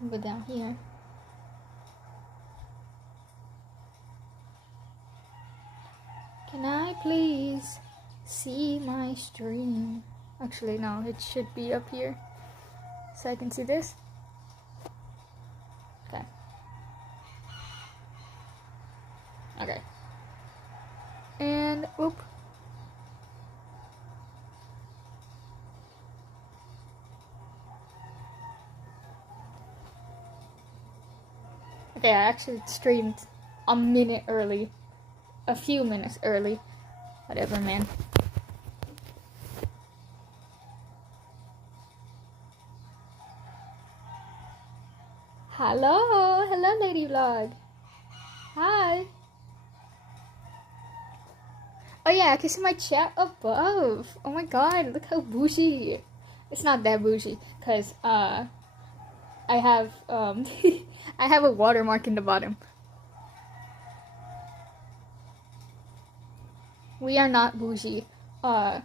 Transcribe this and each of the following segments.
But down here. Can I please see my stream? Actually, no, it should be up here. So I can see this. Okay. Okay. And, oop. Okay, I actually streamed a minute early. A few minutes early. Whatever, man. Hello! Hello, Lady Vlog. Hi! Oh yeah, I can see my chat above. Oh my god, look how bougie. It's not that bougie, because, I have, I have a watermark in the bottom. We are not bougie. I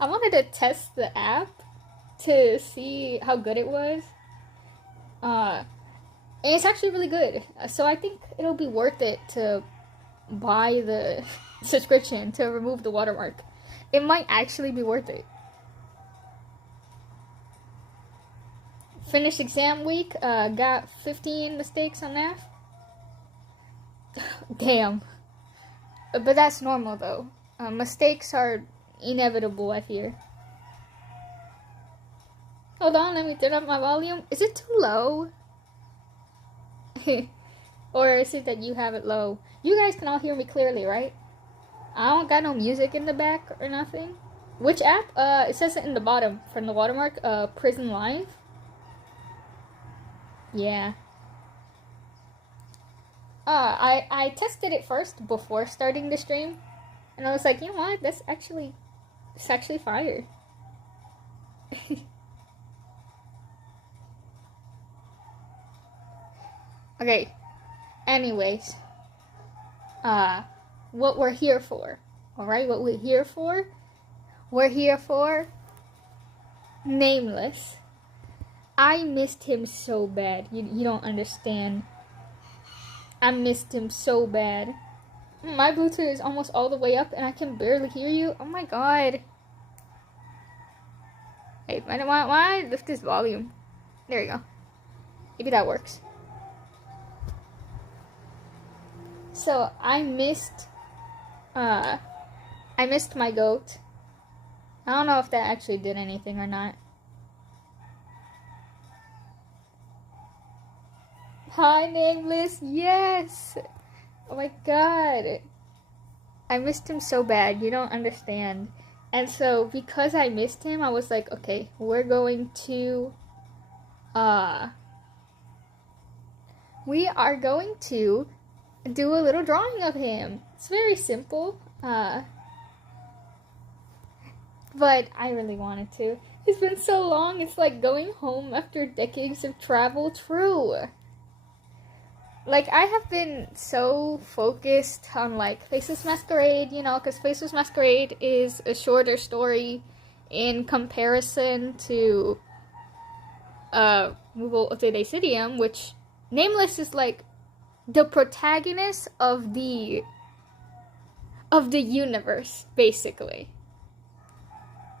wanted to test the app to see how good it was. And it's actually really good. So I think it'll be worth it to buy the subscription to remove the watermark. It might actually be worth it. Finished exam week, got 15 mistakes on math. Damn. But that's normal though. Mistakes are inevitable, I fear. Hold on, let me turn up my volume. Is it too low? Or is it that you have it low? You guys can all hear me clearly, right? I don't got no music in the back or nothing. Which app? It says it in the bottom from the watermark. Prison Live. Yeah. I tested it first before starting the stream, and I was like, you know what? It's actually fire. Okay. Anyways, what we're here for? All right, what we're here for? We're here for Nameless. I missed him so bad. You don't understand. I missed him so bad. My Bluetooth is almost all the way up and I can barely hear you. Oh my god. Hey, why I lift this volume? There you go. Maybe that works. So I missed my goat. I don't know if that actually did anything or not. Hi, Nameless. Yes. Oh my god. I missed him so bad. You don't understand. And so because I missed him, I was like, okay, we're going to we are going to do a little drawing of him. It's very simple. But I really wanted to. It's been so long. It's like going home after decades of travel. True. Like, I have been so focused on, like, Faceless Masquerade, you know, because Faceless Masquerade is a shorter story in comparison to, Revolt of the Dacidium, which Nameless is, like, the protagonist of the universe, basically.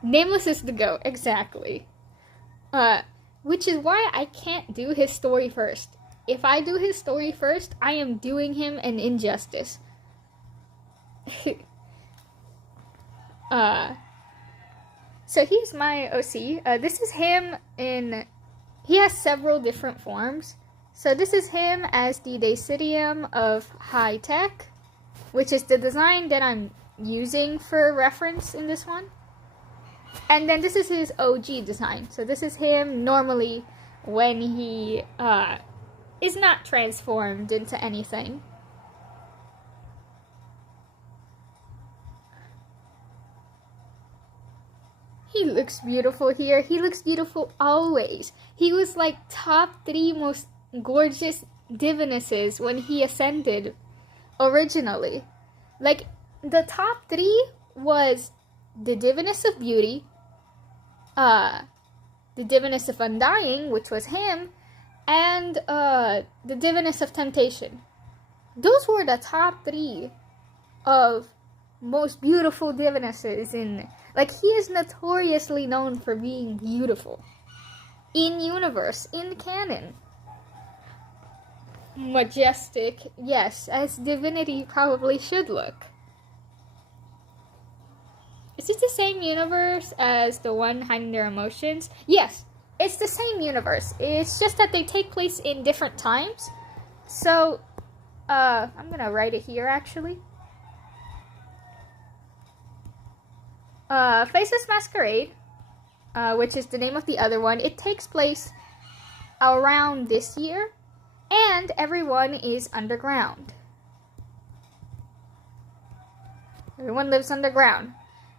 Nameless is the GOAT, exactly. Which is why I can't do his story first. If I do his story first, I am doing him an injustice. So he's my OC. This is him in... He has several different forms. So this is him as the Dacidium of High Tech, which is the design that I'm using for reference in this one. And then this is his OG design. So this is him normally when he is not transformed into anything. He looks beautiful here. He looks beautiful always. He was like top 3 most gorgeous divinesses when he ascended originally. Like, the top 3 was the Diviness of Beauty, the Diviness of Undying, which was him, and the Diviness of Temptation. Those were the top 3 of most beautiful divinesses in, like, he is notoriously known for being beautiful. In universe, in canon. Majestic, yes, as divinity probably should look. Is this the same universe as the one hiding their emotions? Yes, it's the same universe. It's just that they take place in different times. So, I'm gonna write it here actually. Faceless Masquerade, which is the name of the other one, it takes place around this year, and everyone is underground. Everyone lives underground.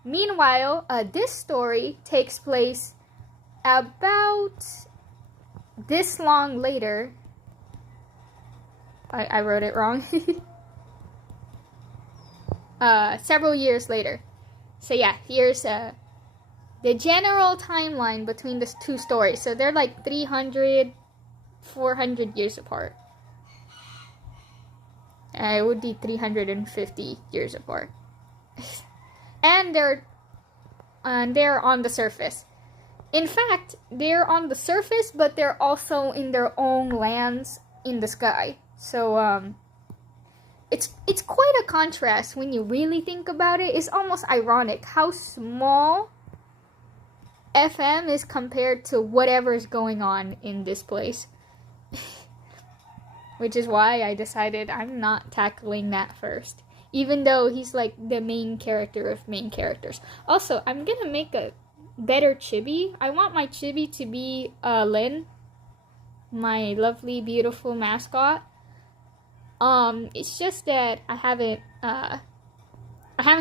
Meanwhile, this story takes place about this long later. I wrote it wrong. Several years later. So yeah, here's the general timeline between the 2 stories. So they're like 300, 400 years apart. It would be 350 years apart. And they're on the surface. In fact, they're on the surface, but they're also in their own lands in the sky. So, it's quite a contrast when you really think about it. It's almost ironic how small FM is compared to whatever's going on in this place. Which is why I decided I'm not tackling that first. Even though he's like the main character of main characters. Also, I'm gonna make a better chibi. I want my chibi to be Lynn. My lovely, beautiful mascot. It's just that I haven't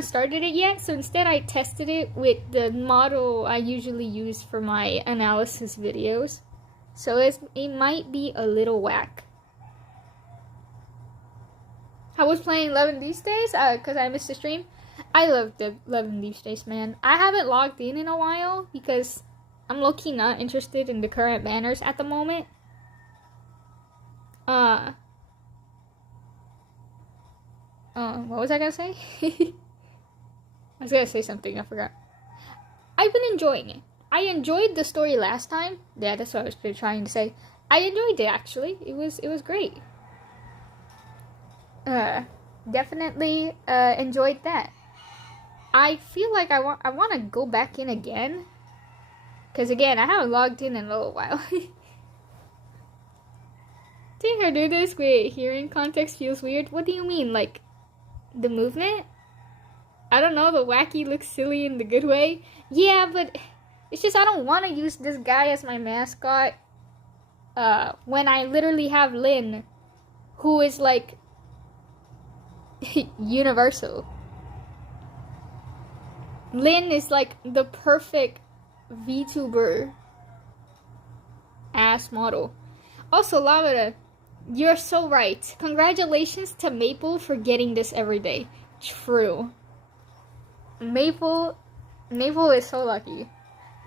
started it yet, so instead I tested it with the model I usually use for my analysis videos. So it might be a little whack. I was playing Love in These Days, because I missed the stream. I love the Love in These Days, man. I haven't logged in a while, because I'm low-key not interested in the current banners at the moment. What was I gonna say? I was gonna say something, I forgot. I've been enjoying it. I enjoyed the story last time. Yeah, that's what I was trying to say. I enjoyed it, actually. It was great. Definitely, enjoyed that. I feel like I want to go back in again. Because, again, I haven't logged in a little while. Think I do this? Wait, hearing context feels weird? What do you mean? Like, the movement? I don't know, the wacky looks silly in the good way. Yeah, but it's just I don't want to use this guy as my mascot when I literally have Lynn, who is like universal. Lynn is like the perfect VTuber ass model. Also, Lavada, you're so right. Congratulations to Maple for getting this every day. True. Maple is so lucky.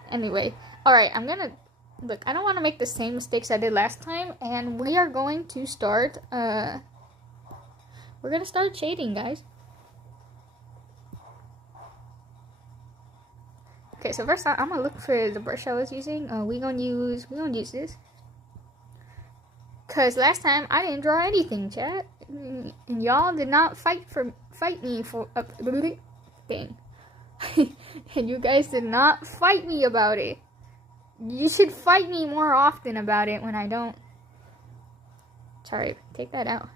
Anyway, alright, I'm gonna... Look, I don't want to make the same mistakes I did last time, and we are going to start, we're gonna start shading, guys. Okay, so first I'm gonna look for the brush I was using. We gonna use this. Cause last time I didn't draw anything, chat, and y'all did not fight me for a thing, and you guys did not fight me about it. You should fight me more often about it when I don't. Sorry, take that out.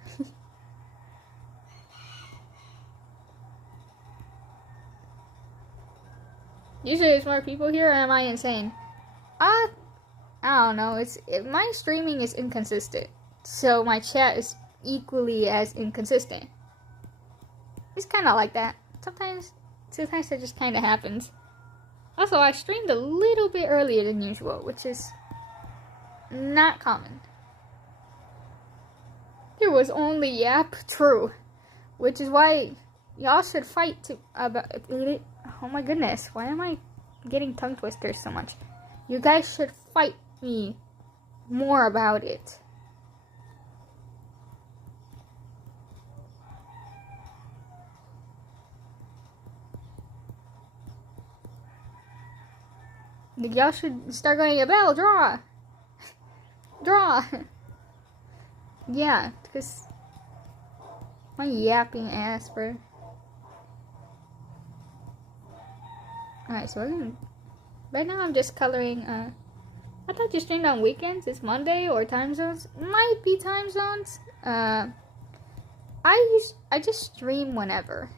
Usually there's more people here, or am I insane? I don't know. My streaming is inconsistent, so my chat is equally as inconsistent. It's kind of like that. Sometimes it just kind of happens. Also, I streamed a little bit earlier than usual, which is not common. There was only Yap, true. Which is why y'all should fight to about it. Oh my goodness, why am I getting tongue twisters so much? You guys should fight me more about it. Y'all should start going, Bell, draw! Draw! Yeah, because my yapping ass, bro. Alright, so we're gonna... Right now I'm just coloring, I thought you streamed on weekends. It's Monday or time zones. Might be time zones. I just stream whenever.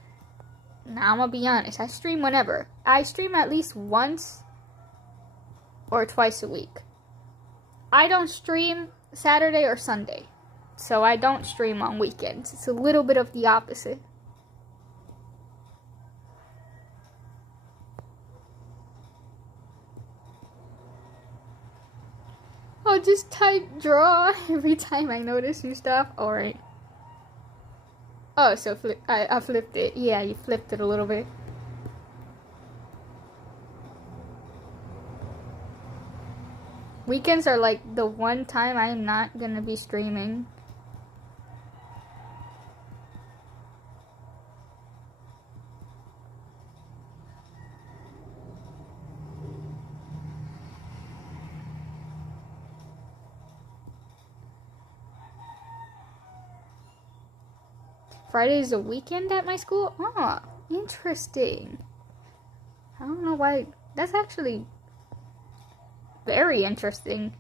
Now I'm gonna be honest. I stream whenever. I stream at least once or twice a week. I don't stream Saturday or Sunday. So I don't stream on weekends. It's a little bit of the opposite. I'll just type draw every time I notice new stuff. Alright. Oh, so I flipped it. Yeah, you flipped it a little bit. Weekends are like the one time I'm not gonna be streaming. Friday is a weekend at my school? Oh, interesting. I don't know why. That's actually very interesting.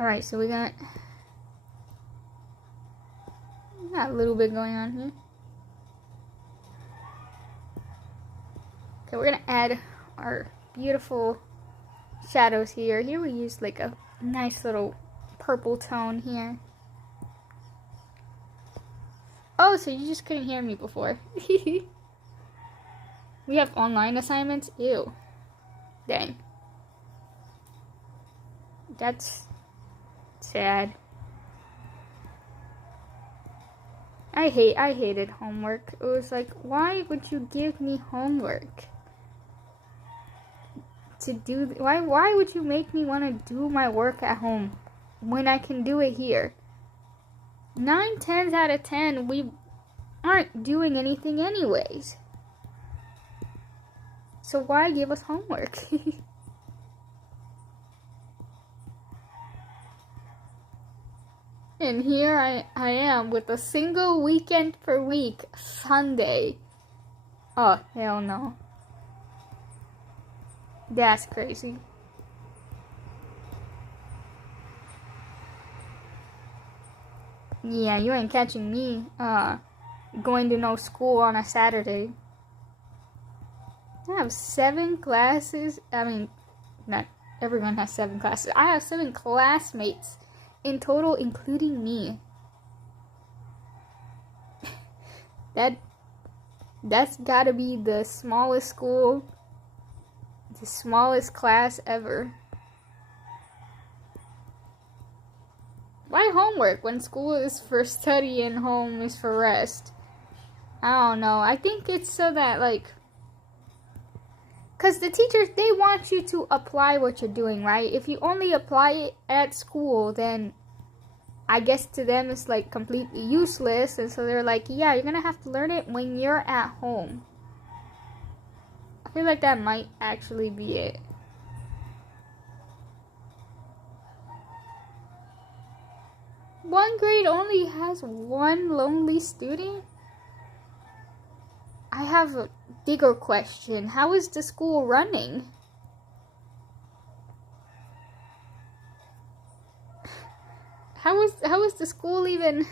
Alright, so we got a little bit going on here. Okay, we're gonna add our beautiful shadows here. Here we use like a nice little purple tone here. Oh, so you just couldn't hear me before. We have online assignments? Ew. Dang. That's sad. I hated homework. It was like, why would you give me homework? Why would you make me want to do my work at home when I can do it here? 9/10 out of 10, we aren't doing anything anyways. So why give us homework? And here I am with a single weekend per week, Sunday. Oh, hell no. That's crazy. Yeah, you ain't catching me going to no school on a Saturday. I have 7 classes. I mean, not everyone has 7 classes. I have 7 classmates in total, including me. That's gotta be the smallest school, the smallest class ever. Why homework when school is for study and home is for rest? I don't know. I think it's so that, like, because the teachers, they want you to apply what you're doing, right? If you only apply it at school, then I guess to them it's like completely useless. And so they're like, yeah, you're going to have to learn it when you're at home. I feel like that might actually be it. One grade only has 1 lonely student? I have a bigger question. How is the school running? How is the school even...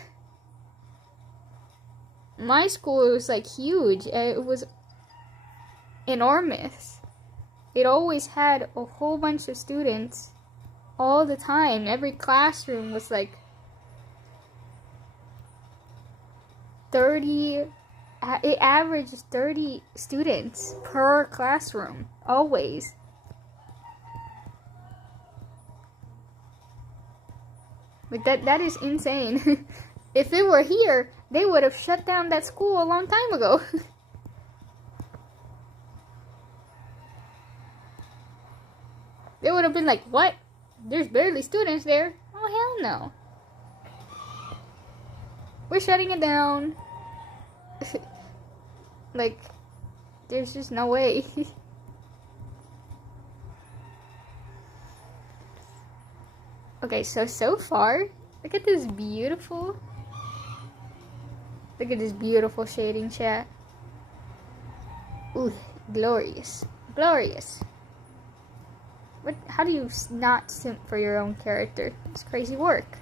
My school was like huge. It was enormous. It always had a whole bunch of students all the time. Every classroom was like 30... It averages 30 students per classroom, always. Like, that is insane. If it were here, they would have shut down that school a long time ago. They would have been like, what? There's barely students there. Oh, hell no. We're shutting it down. Like, there's just no way. Okay, so far, look at this beautiful shading, chat. Ooh, glorious. Glorious. How do you not simp for your own character? It's crazy work.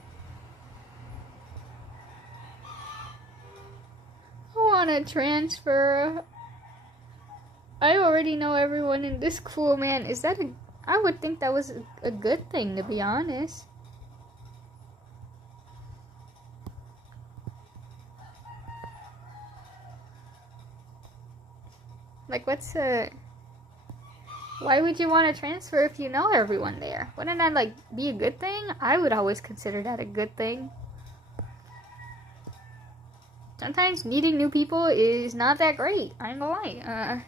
I wanna transfer. I already know everyone in this school, man. Is that I would think that was a good thing, to be honest. Like, why would you want to transfer if you know everyone there? Wouldn't that, like, be a good thing? I would always consider that a good thing. Sometimes meeting new people is not that great. I ain't gonna lie.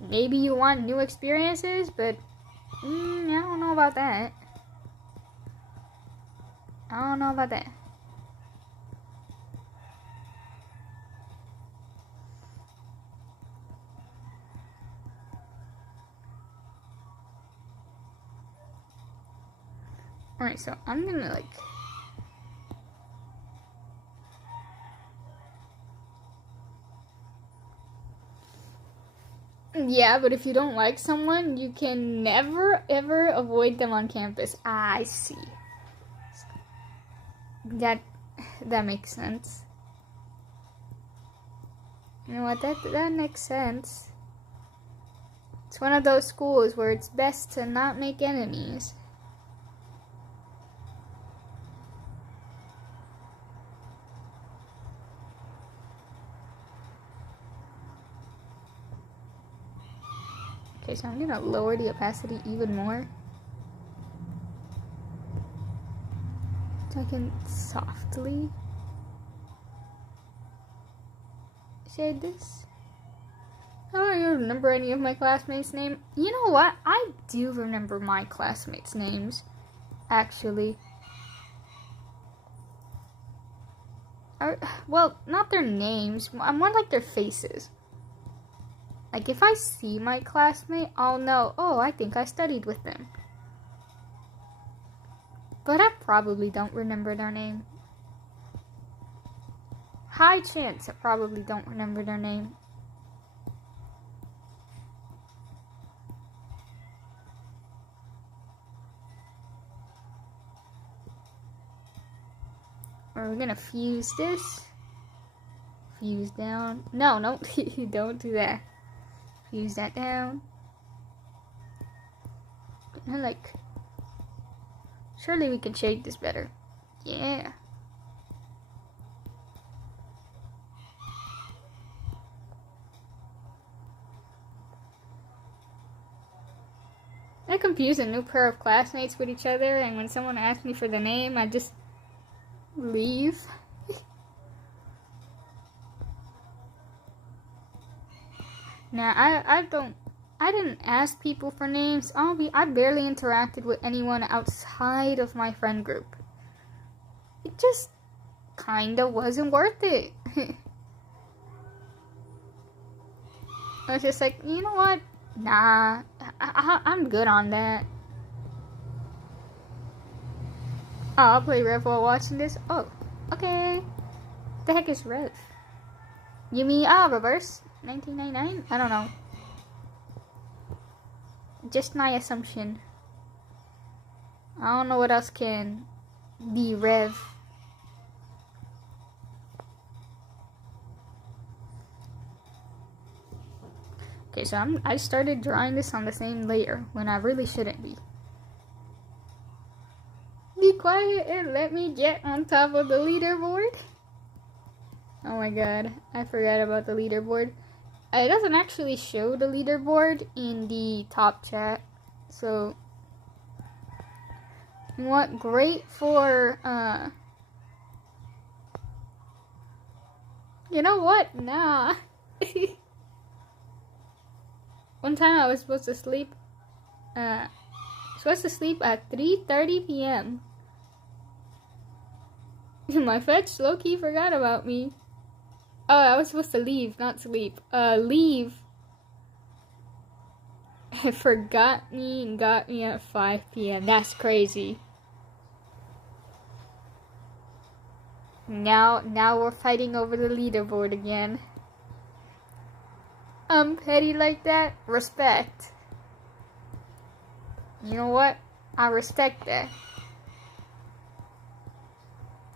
Maybe you want new experiences, but I don't know about that. I don't know about that. Alright, so I'm gonna, like... Yeah, but if you don't like someone, you can never, ever avoid them on campus. I see. That makes sense. You know what, that makes sense. It's one of those schools where it's best to not make enemies. Okay, so I'm gonna lower the opacity even more. So I can softly shade this. I don't even remember any of my classmates' names. You know what? I do remember my classmates' names, actually. Well, not their names. More like their faces. Like, if I see my classmate, I'll know, oh, I think I studied with them. But I probably don't remember their name. High chance I probably don't remember their name. We're gonna fuse this. Fuse down. No, don't do that. Fuse that down. And like, surely we can shade this better. Yeah. I confuse a new pair of classmates with each other, and when someone asks me for the name, I just leave. Now, I didn't ask people for names. I barely interacted with anyone outside of my friend group. It just kinda wasn't worth it. I was just like, you know what? Nah, I'm good on that. Oh, I'll play Rev while watching this. Oh, okay. The heck is Rev? You mean, reverse? 1999? I don't know. Just my assumption. I don't know what else can be Rev. Okay, so I started drawing this on the same layer when I really shouldn't be. Be quiet and let me get on top of the leaderboard. Oh my god, I forgot about the leaderboard. It doesn't actually show the leaderboard in the top chat, so What great for, you know what? Nah. One time I was supposed to sleep at 3:30 p.m. My fetch low-key forgot about me. Oh, I was supposed to leave, not sleep. Leave. It forgot me and got me at 5 p.m. That's crazy. Now we're fighting over the leaderboard again. I'm petty like that? Respect. You know what? I respect that.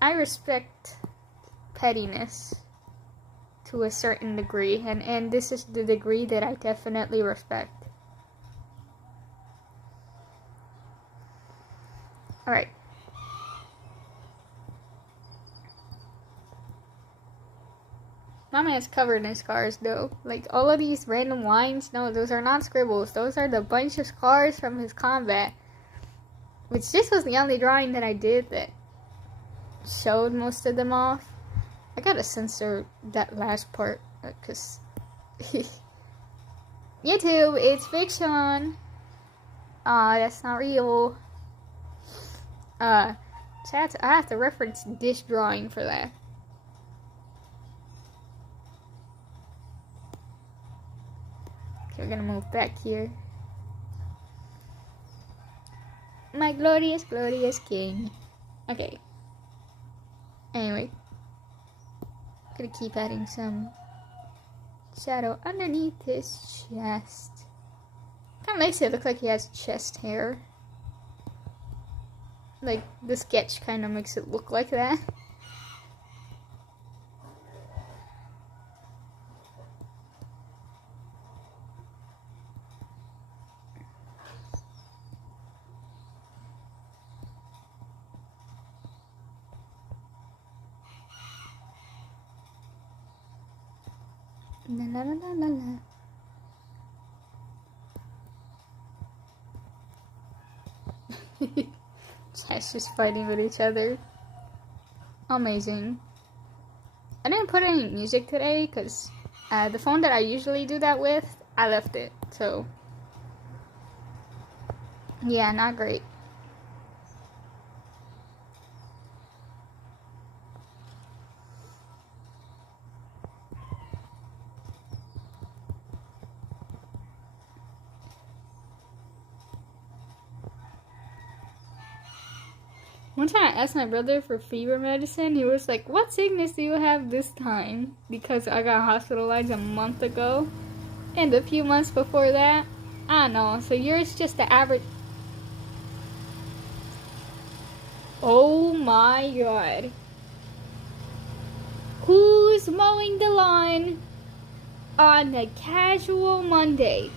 I respect pettiness to a certain degree, and this is the degree that I definitely respect. Alright. My man's covered in scars, though. Like, all of these random lines, no, those are not scribbles. Those are the bunch of scars from his combat. Which this was the only drawing that I did that showed most of them off. I gotta censor that last part, because YouTube, it's fiction. That's not real. Chat, I have to reference this drawing for that. Okay, we're gonna move back here. My glorious, glorious king. Okay. Anyway. Gonna keep adding some shadow underneath his chest. Kinda makes it look like he has chest hair. Like, the sketch kinda makes it look like that. La la la la la la. Chat's just fighting with each other. Amazing. I didn't put any music today because the phone that I usually do that with, I left it. So, yeah, not great. One time I asked my brother for fever medicine. He was like, what sickness do you have this time? Because I got hospitalized a month ago. And a few months before that. I don't know. So yours just the average. Oh my god. Who's mowing the lawn on a casual Monday?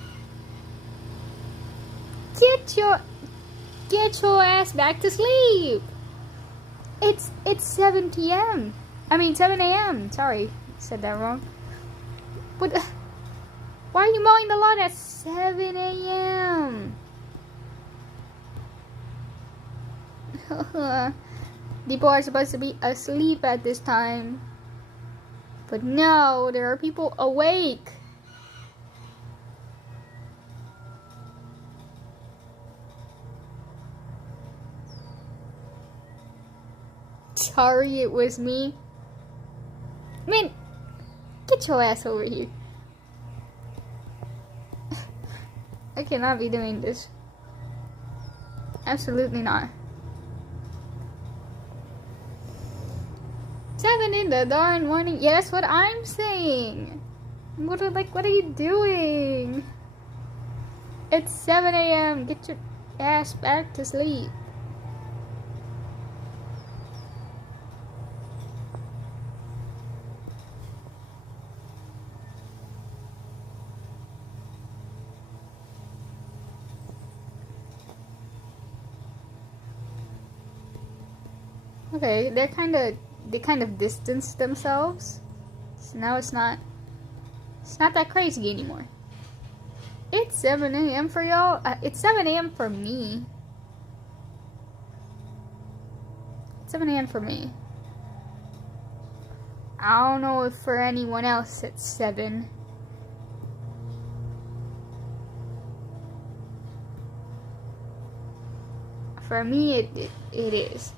Get your ass back to sleep. It's 7 p.m. I mean 7 a.m. Sorry, said that wrong. But why are you mowing the lawn at 7 a.m.? People are supposed to be asleep at this time. But no, there are people awake. Sorry, it was me. Man, get your ass over here. I cannot be doing this. Absolutely not. 7 in the darn morning. Yeah, that's what I'm saying. What are you doing? It's 7 a.m. Get your ass back to sleep. Okay, they kind of distanced themselves. So now it's not that crazy anymore. It's 7 a.m. for y'all. It's 7 a.m. for me. 7 a.m. for me. I don't know if for anyone else it's 7. For me, it is.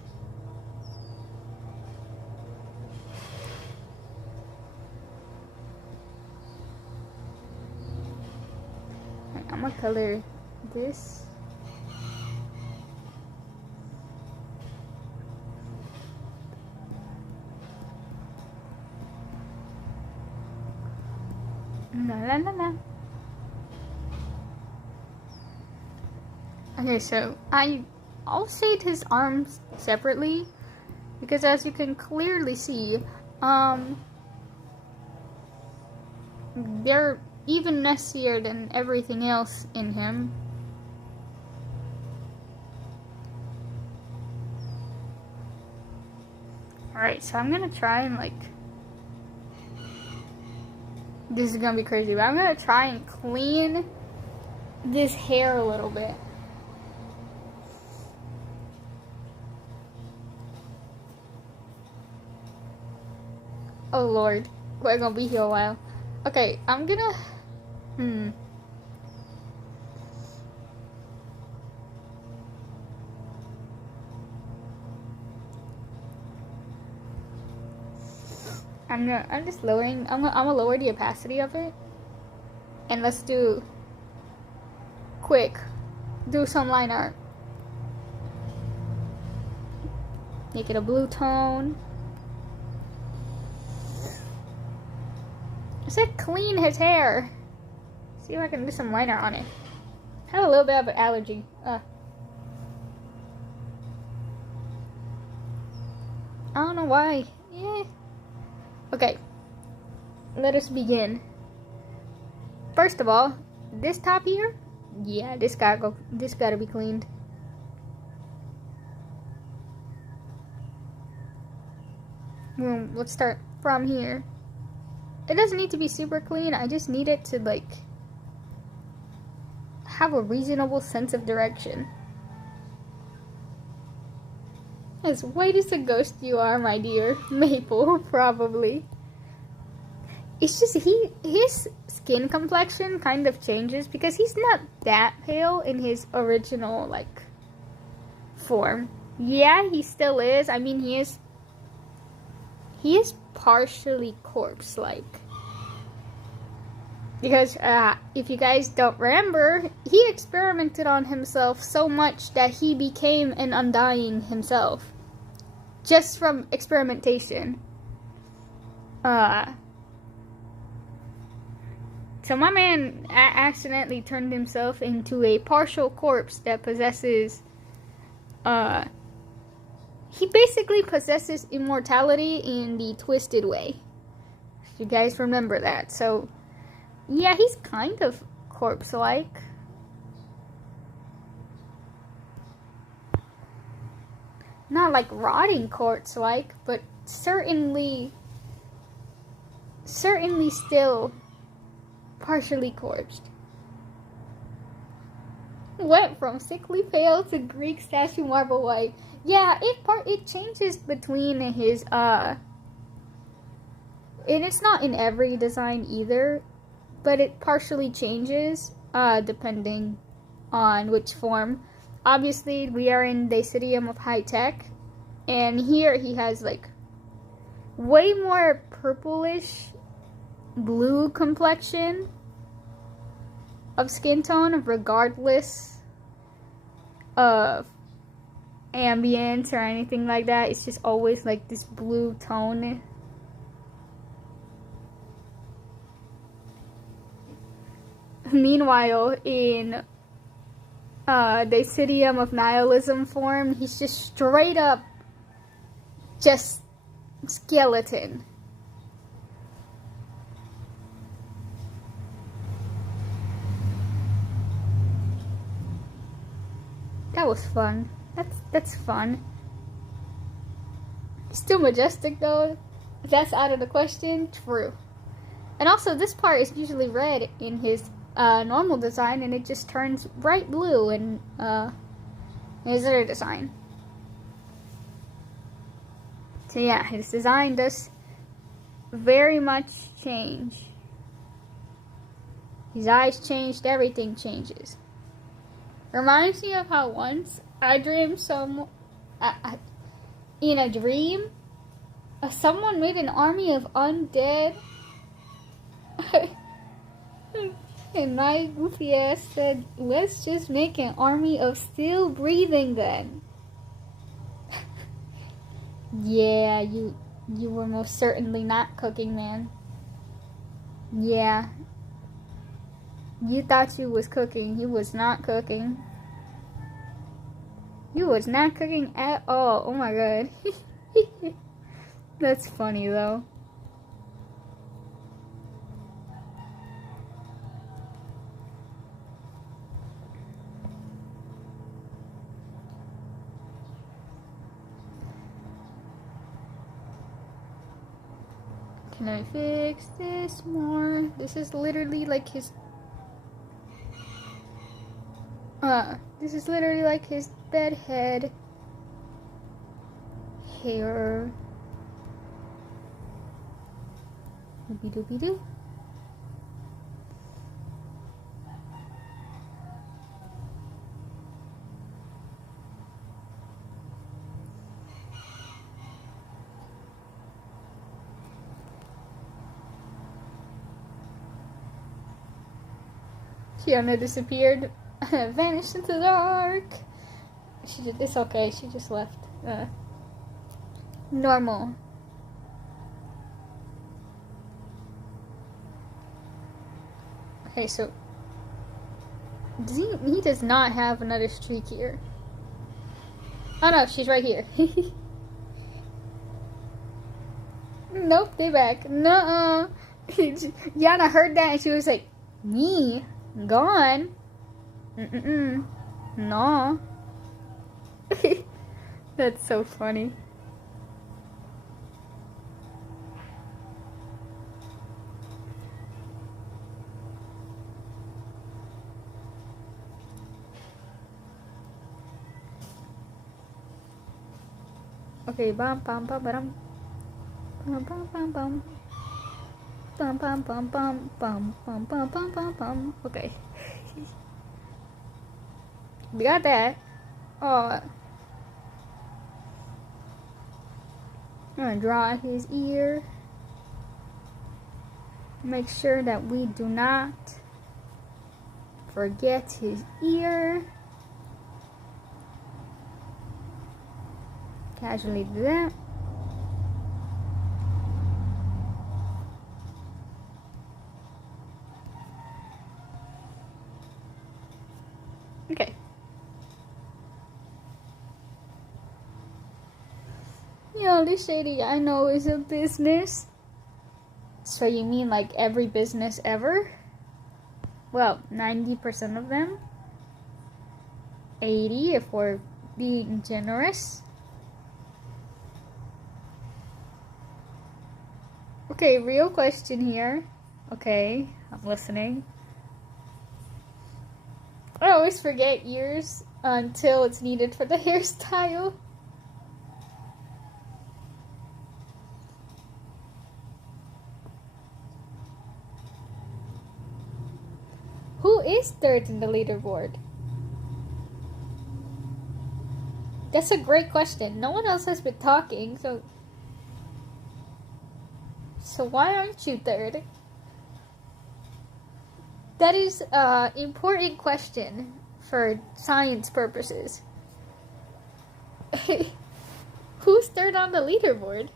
Right, I'm gonna color this. La la la la. Okay, so I'll shade his arms separately because, as you can clearly see, they're even messier than everything else in him. Alright, so I'm gonna try and this is gonna be crazy, but I'm gonna try and clean this hair a little bit. Oh lord, we're gonna be here a while. Okay, I'm gonna... I'm just lowering... I'm gonna lower the opacity of it. And let's do... do some line art. Make it a blue tone. I said clean his hair. See if I can do some line art on it. Had a little bit of an allergy. I don't know why. Yeah. Okay. Let us begin. First of all, this top here, yeah, this gotta be cleaned. Well, let's start from here. It doesn't need to be super clean, I just need it to, have a reasonable sense of direction. As white as a ghost you are, my dear. Maple, probably. It's just, his skin complexion kind of changes, because he's not that pale in his original, form. Yeah, he still is. I mean, he is partially corpse-like. Because, if you guys don't remember, he experimented on himself so much that he became an undying himself. Just from experimentation. So my man accidentally turned himself into a partial corpse that possesses, he basically possesses immortality in the twisted way. If you guys remember that. So, yeah, he's kind of corpse-like. Not rotting corpse-like, but certainly still partially corpsed. Went from sickly pale to Greek statue marble white. Yeah, it changes between his, and it's not in every design either, but it partially changes, depending on which form. Obviously, we are in the Citium of High Tech, and here he has, way more purplish blue complexion of skin tone, regardless of ambience or anything like that. It's just always this blue tone. Meanwhile, in the Citium of Nihilism form, he's just straight up just skeleton. That was fun. That's fun. Still majestic though. If that's out of the question, true. And also, this part is usually red in his normal design, and it just turns bright blue in his other design. So yeah, his design does very much change. His eyes changed, everything changes. Reminds me of how once I dreamed in a dream, someone made an army of undead. And my goofy ass said, let's just make an army of still breathing then. Yeah, you were most certainly not cooking, man. Yeah. You thought you was cooking. You was not cooking. You was not cooking at all. Oh my god. That's funny though. Can I fix this more? This is literally like his... this is literally like his bed head. Hair. Doobie doobie doo. Kiana disappeared, vanished into the dark. It's okay, she just left. Normal. Okay, so he does not have another streak here. Oh no, she's right here. Nope, they back. Nuh-uh. Yana heard that and she was like, me? Gone? Mm-mm. No. That's so funny. Okay, bum bum bum bum bum bum bum bum. Bum bum bum bum bum bum bum bum bum bum. Okay. We got that. Oh. I'm gonna draw his ear. Make sure that we do not forget his ear. Casually do that. Okay. The only shady I know is a business. So you mean like every business ever? Well, 90% of them. 80 if we're being generous. Okay, real question here. Okay, I'm listening. I always forget ears until it's needed for the hairstyle. Who is third in the leaderboard? That's a great question. No one else has been talking, so why aren't you third? That is an important question for science purposes. Who's third on the leaderboard?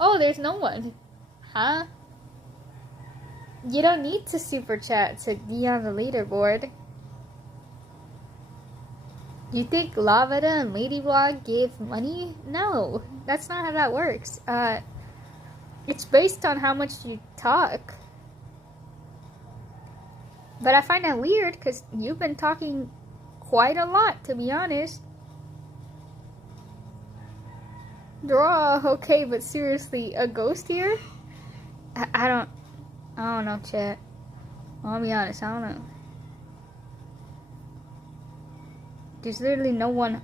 Oh, there's no one. Huh? You don't need to super chat to be on the leaderboard. You think Lavada and Ladyblock gave money? No, that's not how that works. It's based on how much you talk. But I find that weird because you've been talking quite a lot, to be honest. Draw, okay, but seriously, a ghost here? I don't know, chat. I'll be honest, I don't know. There's literally no one,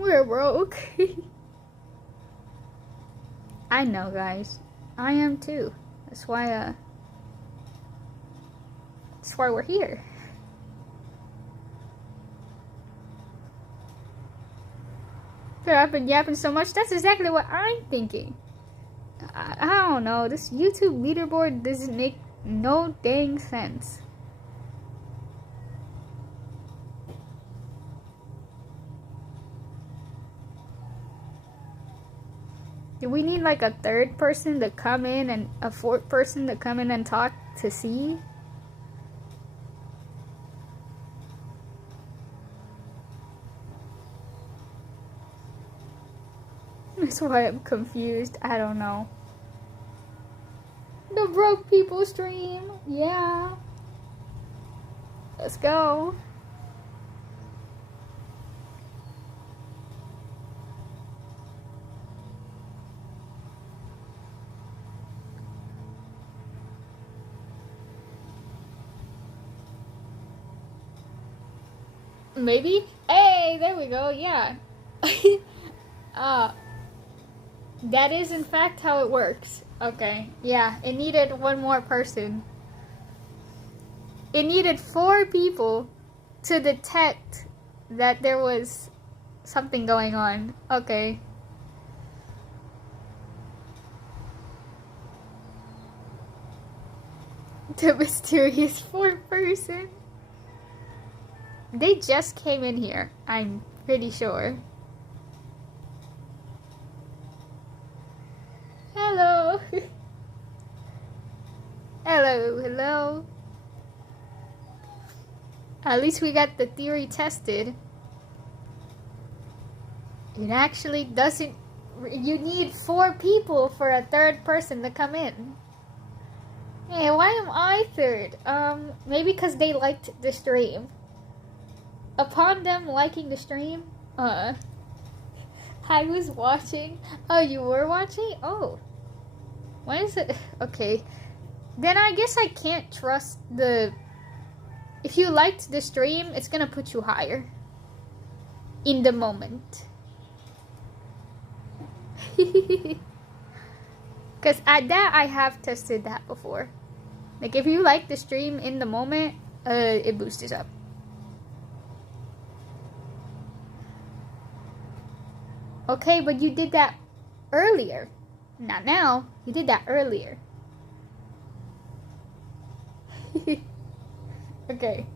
We're broke. I know, guys. I am too. That's why we're here. I've been yapping so much. That's exactly what I'm thinking. I don't know. This YouTube leaderboard doesn't make no dang sense. Do we need like a third person to come in and a fourth person to come in and talk to see? That's why I'm confused. I don't know. The broke people stream. Yeah. Let's go. Maybe? Hey, there we go. Yeah. That is in fact how it works. Okay, yeah, it needed one more person. It needed 4 people to detect that there was something going on. Okay. The mysterious 4th person. They just came in here, I'm pretty sure. Hello. Hello. At least we got the theory tested. It actually doesn't... You need 4 people for a third person to come in. Hey, why am I third? Maybe because they liked the stream. Upon them liking the stream, I was watching. Oh, you were watching? Oh. Why is it? Okay. Then I guess I can't trust the... If you liked the stream, it's gonna put you higher. In the moment. Because at that, I have tested that before. Like, if you like the stream in the moment, it boosts it up. Okay, but you did that earlier. Not now. You did that earlier. Okay.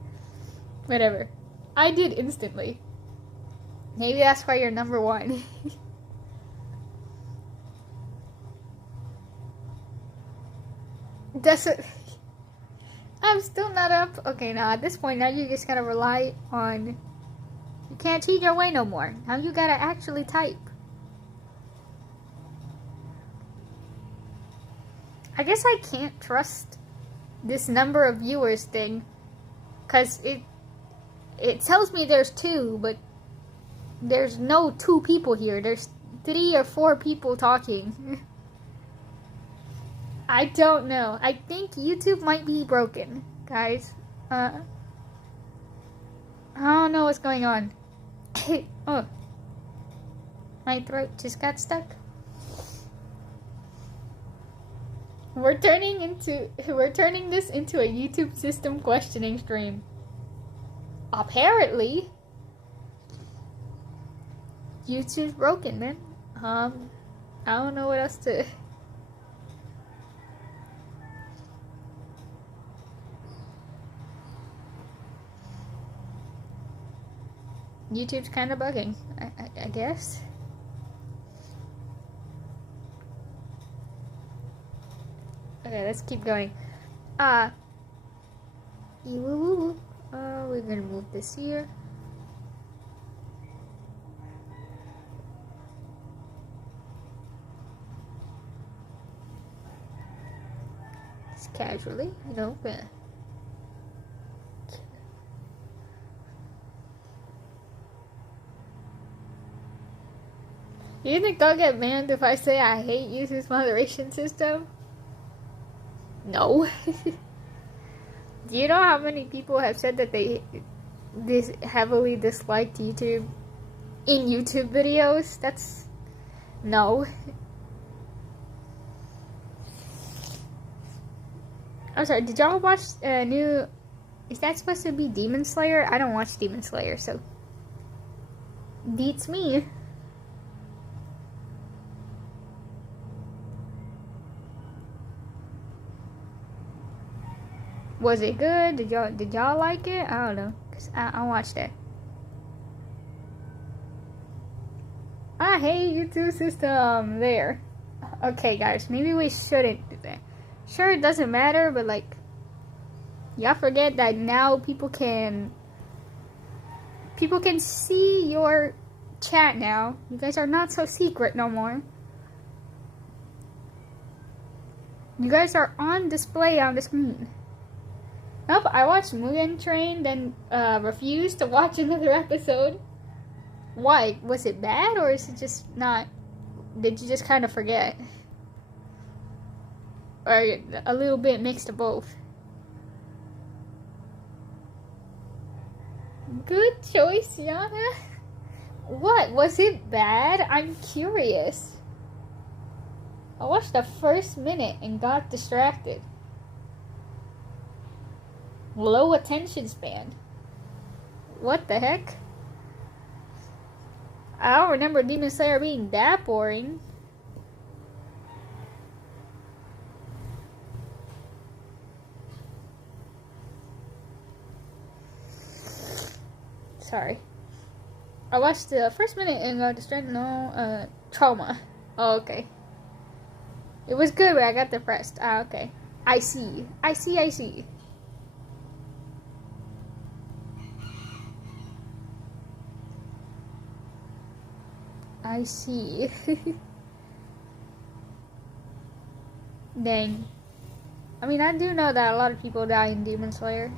Whatever. I did instantly. Maybe that's why you're number 1. That's it. I'm still not up. Okay, now at this point, now you just gotta rely on... You can't cheat your way no more. Now you gotta actually type. I guess I can't trust this number of viewers thing. Because it tells me there's 2, but there's no 2 people here. There's 3 or 4 people talking. I don't know. I think YouTube might be broken, guys. I don't know what's going on. Oh. My throat just got stuck. We're turning this into a YouTube system questioning stream. Apparently. YouTube's broken, man. I don't know what else to... YouTube's kind of bugging, I guess. Okay, let's keep going. We're gonna move this here. Just casually, you know, but... You think I'll get banned if I say I hate YouTube's moderation system? No. Do you know how many people have said that they heavily disliked YouTube in YouTube videos. That's no. I'm sorry, did y'all watch new... Is that supposed to be Demon Slayer? I don't watch Demon Slayer, so... Beats me. Was it good? Did y'all like it? I don't know, cause I watched it. I hate YouTube system there. Okay, guys, maybe we shouldn't do that. Sure, it doesn't matter, but like, y'all forget that now people can see your chat now. You guys are not so secret no more. You guys are on display on the screen. Nope, I watched Mugen Train, then refused to watch another episode. Why? Was it bad, or is it just not... Did you just kind of forget? Or a little bit mixed of both? Good choice, Yana. What? Was it bad? I'm curious. I watched the first minute and got distracted. Low attention span. What the heck? I don't remember Demon Slayer being that boring. Sorry. I watched the first minute and got distracted. No, trauma. Oh, okay. It was good, but I got depressed. Ah, okay. I see. I see. I see. Dang. I mean, I do know that a lot of people die in Demon Slayer.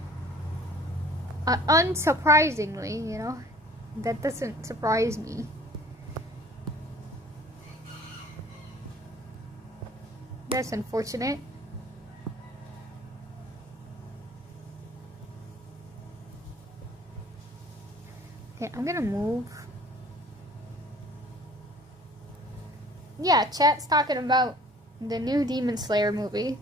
Unsurprisingly, you know. That doesn't surprise me. That's unfortunate. Okay, I'm gonna move. Yeah, chat's talking about the new Demon Slayer movie.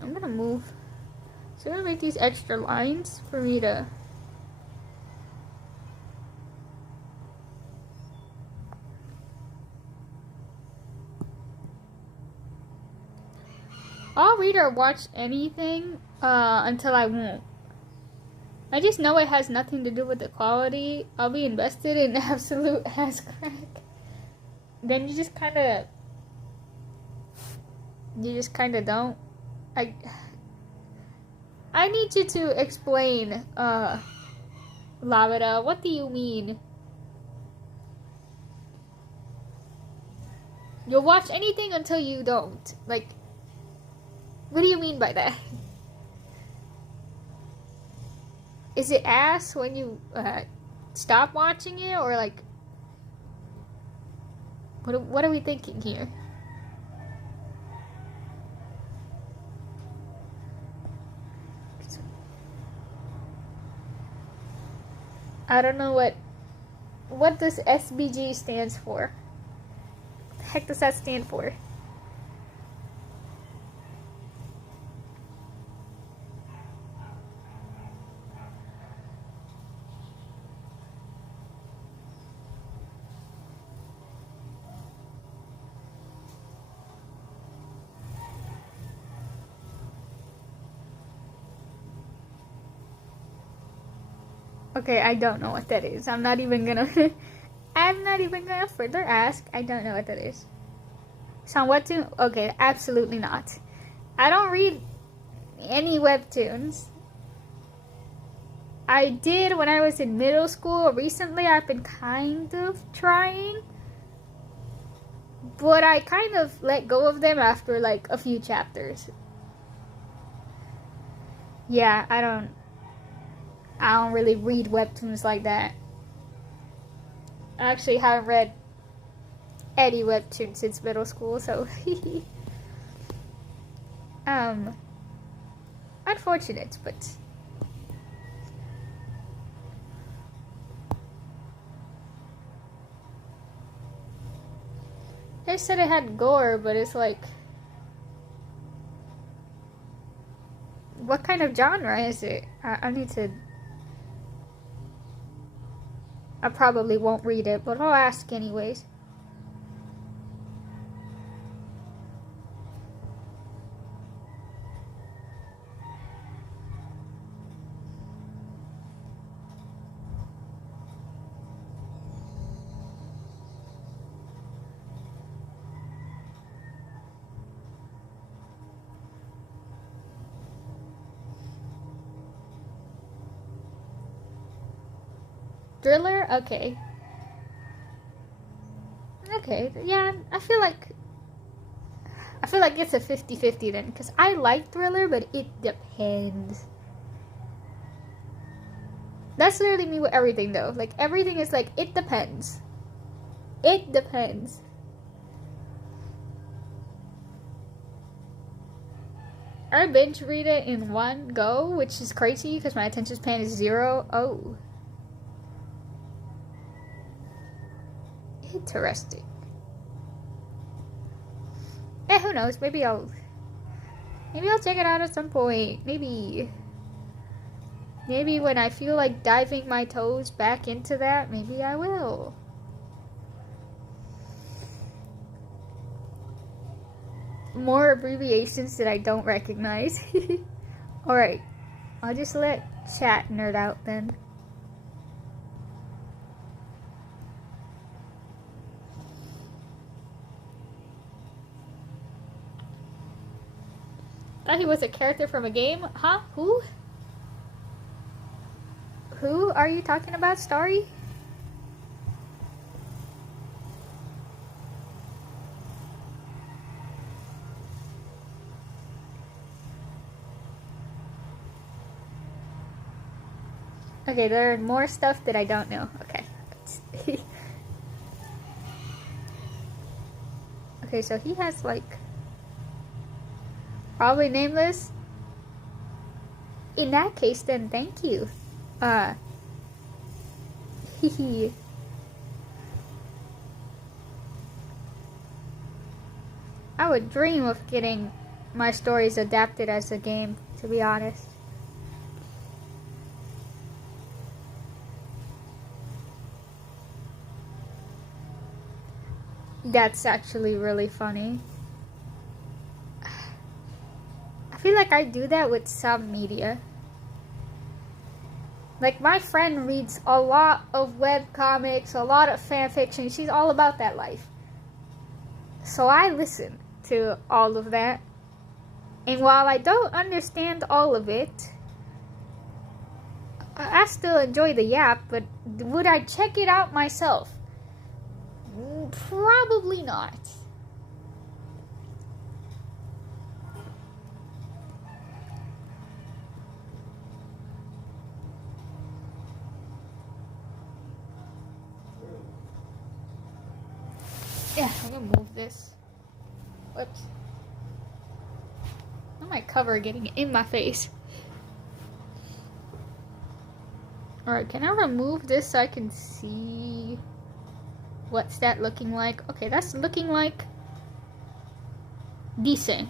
I'm gonna move. So I'm gonna make these extra lines for me to... I'll read or watch anything until I won't. I just know it has nothing to do with the quality. I'll be invested in absolute ass crack. Then you just kind of don't. I need you to explain, Lavada, what do you mean? You'll watch anything until you don't. Like, what do you mean by that? Is it ass when you stop watching it, or like, what are we thinking here? I don't know what does SBG stands for. What the heck does that stand for? Okay, I don't know what that is. I'm not even gonna further ask. I don't know what that is. So webtoon? Okay, absolutely not. I don't read any webtoons. I did when I was in middle school. Recently, I've been kind of trying. But I kind of let go of them after like a few chapters. Yeah, I don't really read webtoons like that. I actually haven't read any webtoons since middle school, so unfortunate, but... They said it had gore, but it's like... What kind of genre is it? I need to... I probably won't read it, but I'll ask anyways. Thriller? Okay. Okay, yeah, I feel like it's a 50-50 then, because I like thriller, but it depends. That's literally me with everything, though. Like, everything is like, it depends. It depends. I binge read it in one go, which is crazy, because my attention span is 0. Oh. Interesting. Eh, who knows? Maybe I'll check it out at some point. Maybe when I feel like diving my toes back into that, maybe I will. More abbreviations that I don't recognize. Alright. I'll just let chat nerd out then. Thought he was a character from a game? Huh? Who? Who are you talking about, Starry? Okay, there are more stuff that I don't know. Okay. Okay, so he has like... Probably Nameless. In that case, then thank you. Hehe. I would dream of getting my stories adapted as a game, to be honest. That's actually really funny. I feel like I do that with some media. Like, my friend reads a lot of webcomics, a lot of fanfiction. She's all about that life. So I listen to all of that. And while I don't understand all of it, I still enjoy the yap, but would I check it out myself? Probably not. Yeah, I'm gonna move this. Whoops. Not my cover getting in my face. Alright, can I remove this so I can see what's that looking like? Okay, that's looking like decent.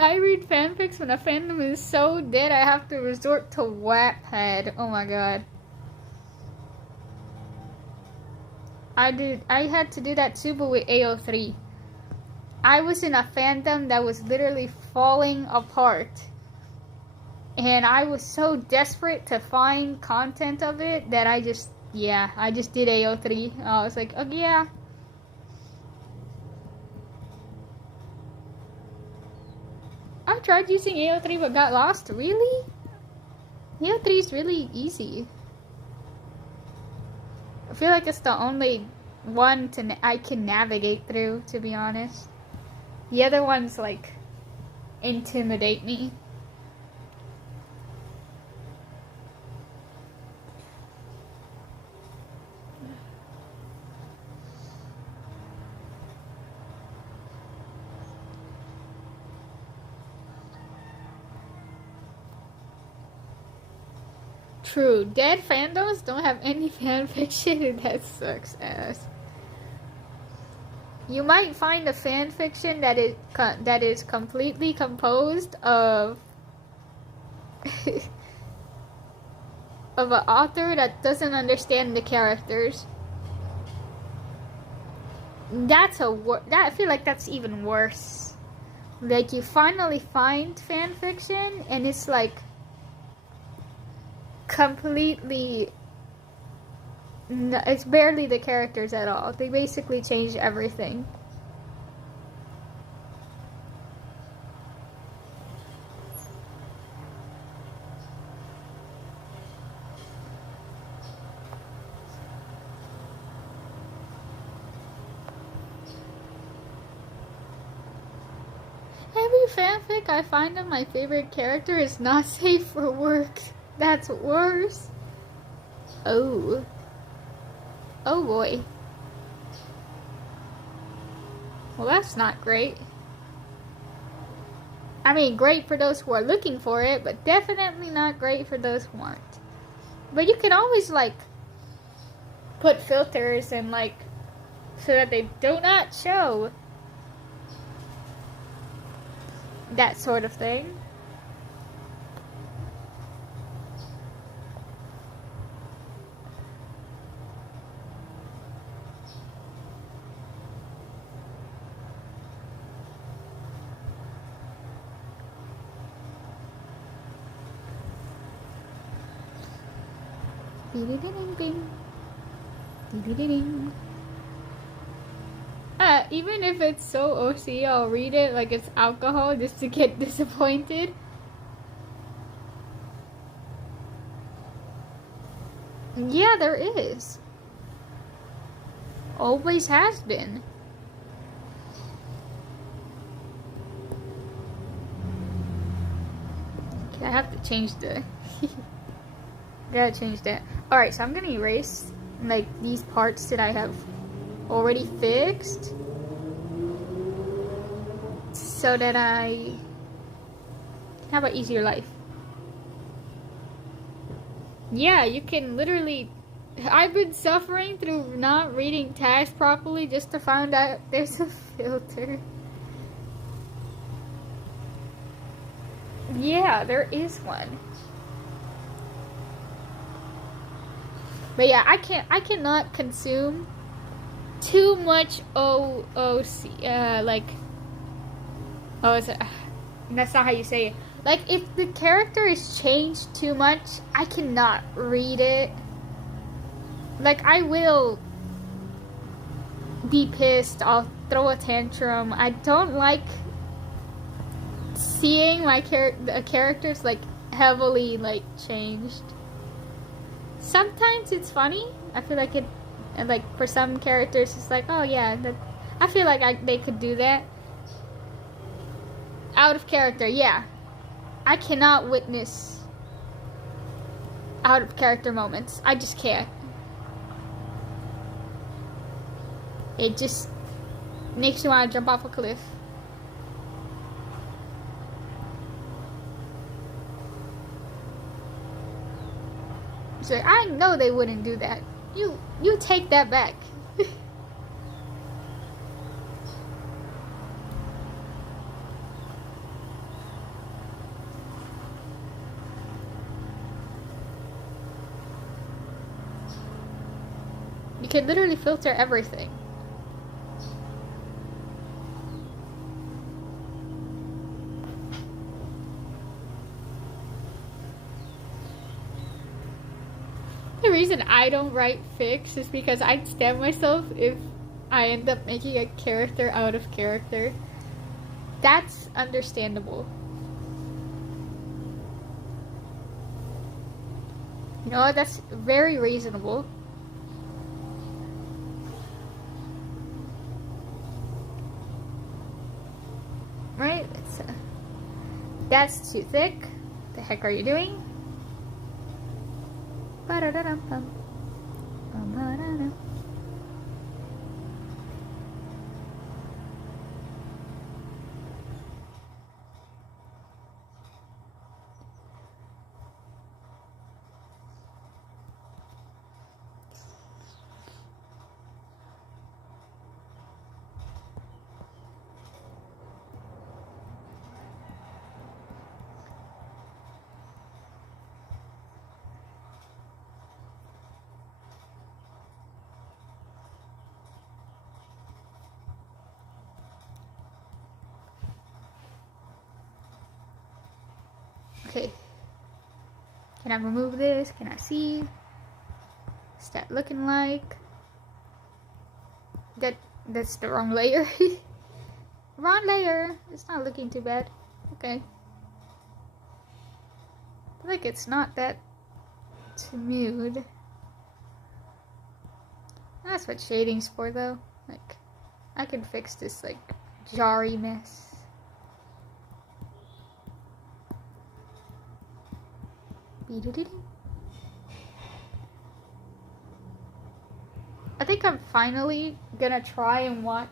I read fanfics when a fandom is so dead I have to resort to Wattpad. Oh my god. I had to do that too, but with AO3. I was in a fandom that was literally falling apart. And I was so desperate to find content of it that I just did AO3. I was like, oh yeah. I tried using AO3 but got lost. Really? AO3 is really easy. I feel like it's the only one I can navigate through, to be honest. The other ones, like, intimidate me. True. Dead fandoms don't have any fan fiction, and that sucks ass. You might find a fan fiction that is completely composed of of an author that doesn't understand the characters. I feel like that's even worse. Like, you finally find fan fiction and it's like completely, it's barely the characters at all. They basically changed everything. Every fanfic I find of my favorite character is not safe for work. That's worse. Oh. Oh boy. Well, that's not great. I mean, great for those who are looking for it, but definitely not great for those who aren't. But you can always, like, put filters and, like, so that they do not show that sort of thing. Even if it's so OC, I'll read it like it's alcohol just to get disappointed. Yeah, there is. Always has been. Okay, I have to change the... Gotta change that. Alright, so I'm gonna erase, like, these parts that I have already fixed, so that I have an easier life. Yeah, you can literally... I've been suffering through not reading tags properly just to find out there's a filter. Yeah, there is one. But yeah, I cannot consume too much OOC, like, that's not how you say it. Like, if the character is changed too much, I cannot read it. Like, I will be pissed, I'll throw a tantrum. I don't like seeing my characters, like, heavily, like, changed. Sometimes it's funny. I feel like it, like, for some characters, it's like, oh yeah, I feel like they could do that. Out of character, yeah. I cannot witness out of character moments. I just can't. It just makes me want to jump off a cliff. It's like, I know they wouldn't do that. You take that back. You can literally filter everything. The reason I don't write fics is because I'd stab myself if I end up making a character out of character. That's understandable. You know, that's very reasonable. Right? That's too thick. The heck are you doing? Okay. Can I remove this? Can I see? What's that looking like? That's the wrong layer. Wrong layer. It's not looking too bad. Okay. I feel like it's not that smooth. That's what shading's for, though. Like, I can fix this, like, jarry mess. I think I'm finally gonna try and watch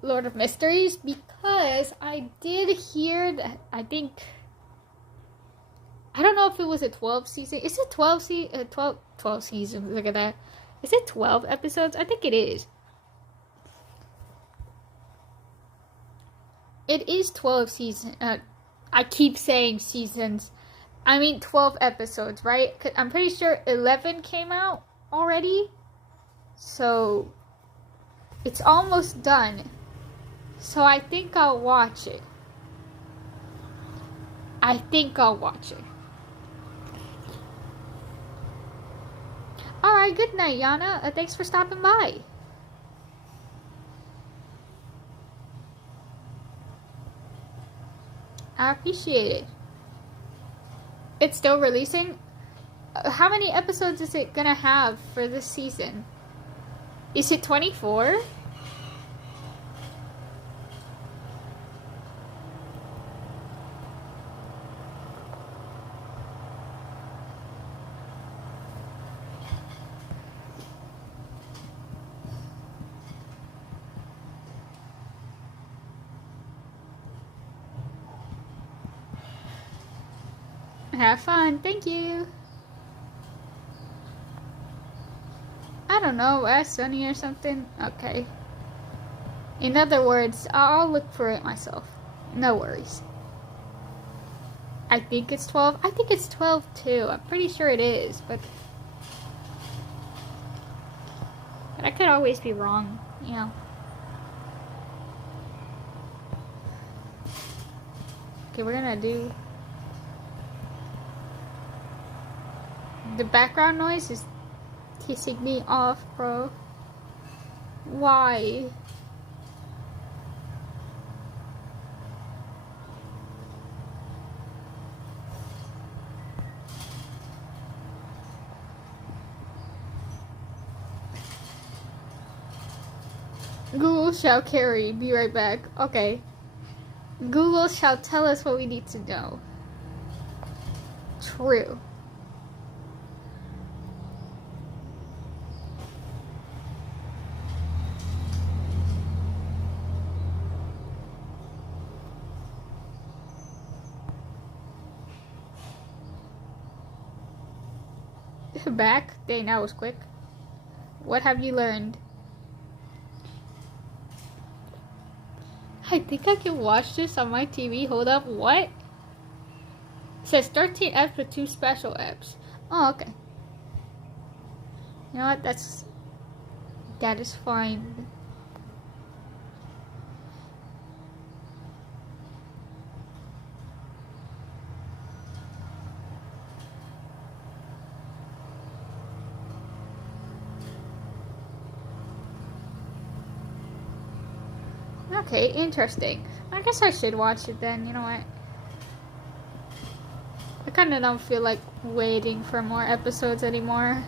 Lord of Mysteries, because I did hear that, I don't know if it was a 12 season. Is it 12 seasons? Look at that. Is it 12 episodes? I think it is. It is 12 seasons. I keep saying seasons. I mean 12 episodes, right? 'Cause I'm pretty sure 11 came out already. So, it's almost done. So I think I'll watch it. Alright, good night, Yana. Thanks for stopping by. I appreciate it. It's still releasing? How many episodes is it gonna have for this season? Is it 24? Have fun. Thank you. I don't know. Ask Sunny or something. Okay. In other words, I'll look for it myself. No worries. I think it's 12. I think it's 12 too. I'm pretty sure it is, but I could always be wrong, you know. Okay, we're gonna do... The background noise is pissing me off, bro. Why? Google shall carry. Be right back. Okay. Google shall tell us what we need to know. True. Back? Dang, that was quick. What have you learned? I think I can watch this on my TV. Hold up, what? It says 13 apps with 2 special apps. Oh, okay. You know what? That is fine. Okay, interesting. I guess I should watch it then, you know what? I kinda don't feel like waiting for more episodes anymore.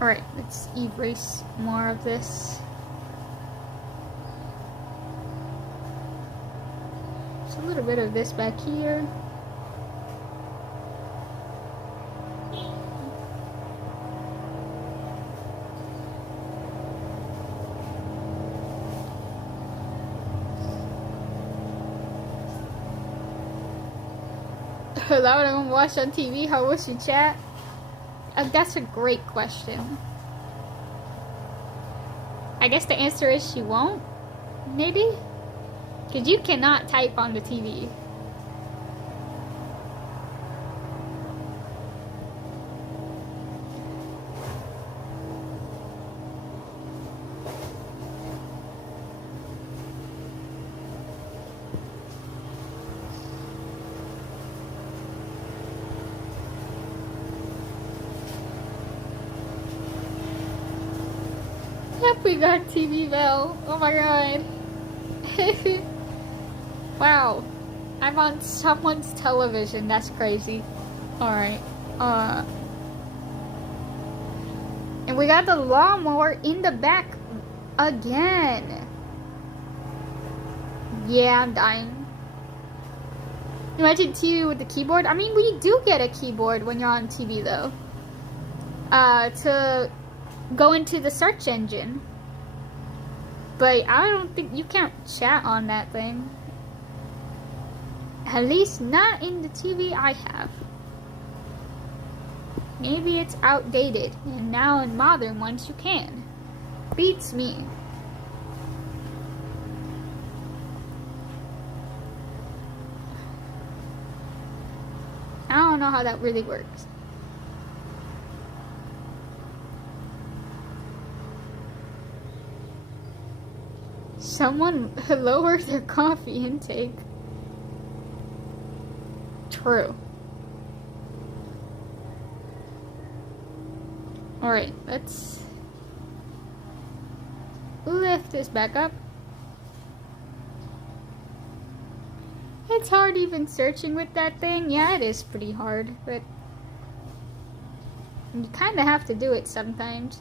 Alright, let's erase more of this. There's a little bit of this back here. Allow it to watch on TV. How was your chat? That's a great question. I guess the answer is she won't. Maybe? Because you cannot type on the TV. Yep, we got TV Bell. Oh my god. Wow. I'm on someone's television. That's crazy. Alright. And we got the lawnmower in the back again. Yeah, I'm dying. Imagine TV with the keyboard. I mean, we do get a keyboard when you're on TV, though. To go into the search engine. But I don't think you can't chat on that thing. At least not in the TV I have. Maybe it's outdated, and now in modern ones you can. Beats me. I don't know how that really works. Someone lowered their coffee intake. True. Alright, let's lift this back up. It's hard even searching with that thing. Yeah, it is pretty hard, but you kind of have to do it sometimes.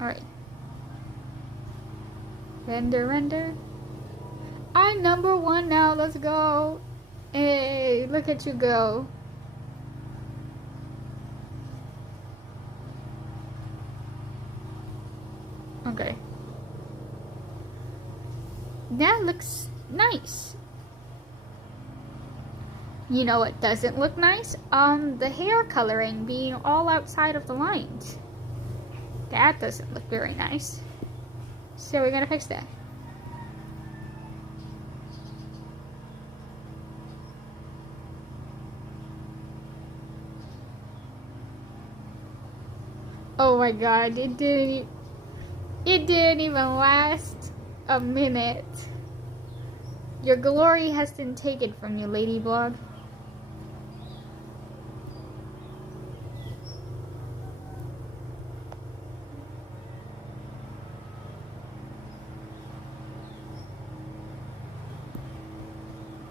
Alright. Render. I'm #1 now, let's go. Hey, look at you go. Okay. That looks nice. You know what doesn't look nice? The hair coloring being all outside of the lines. That doesn't look very nice. So we're gonna fix that. Oh my god, it didn't even last a minute. Your glory has been taken from you, Ladybug.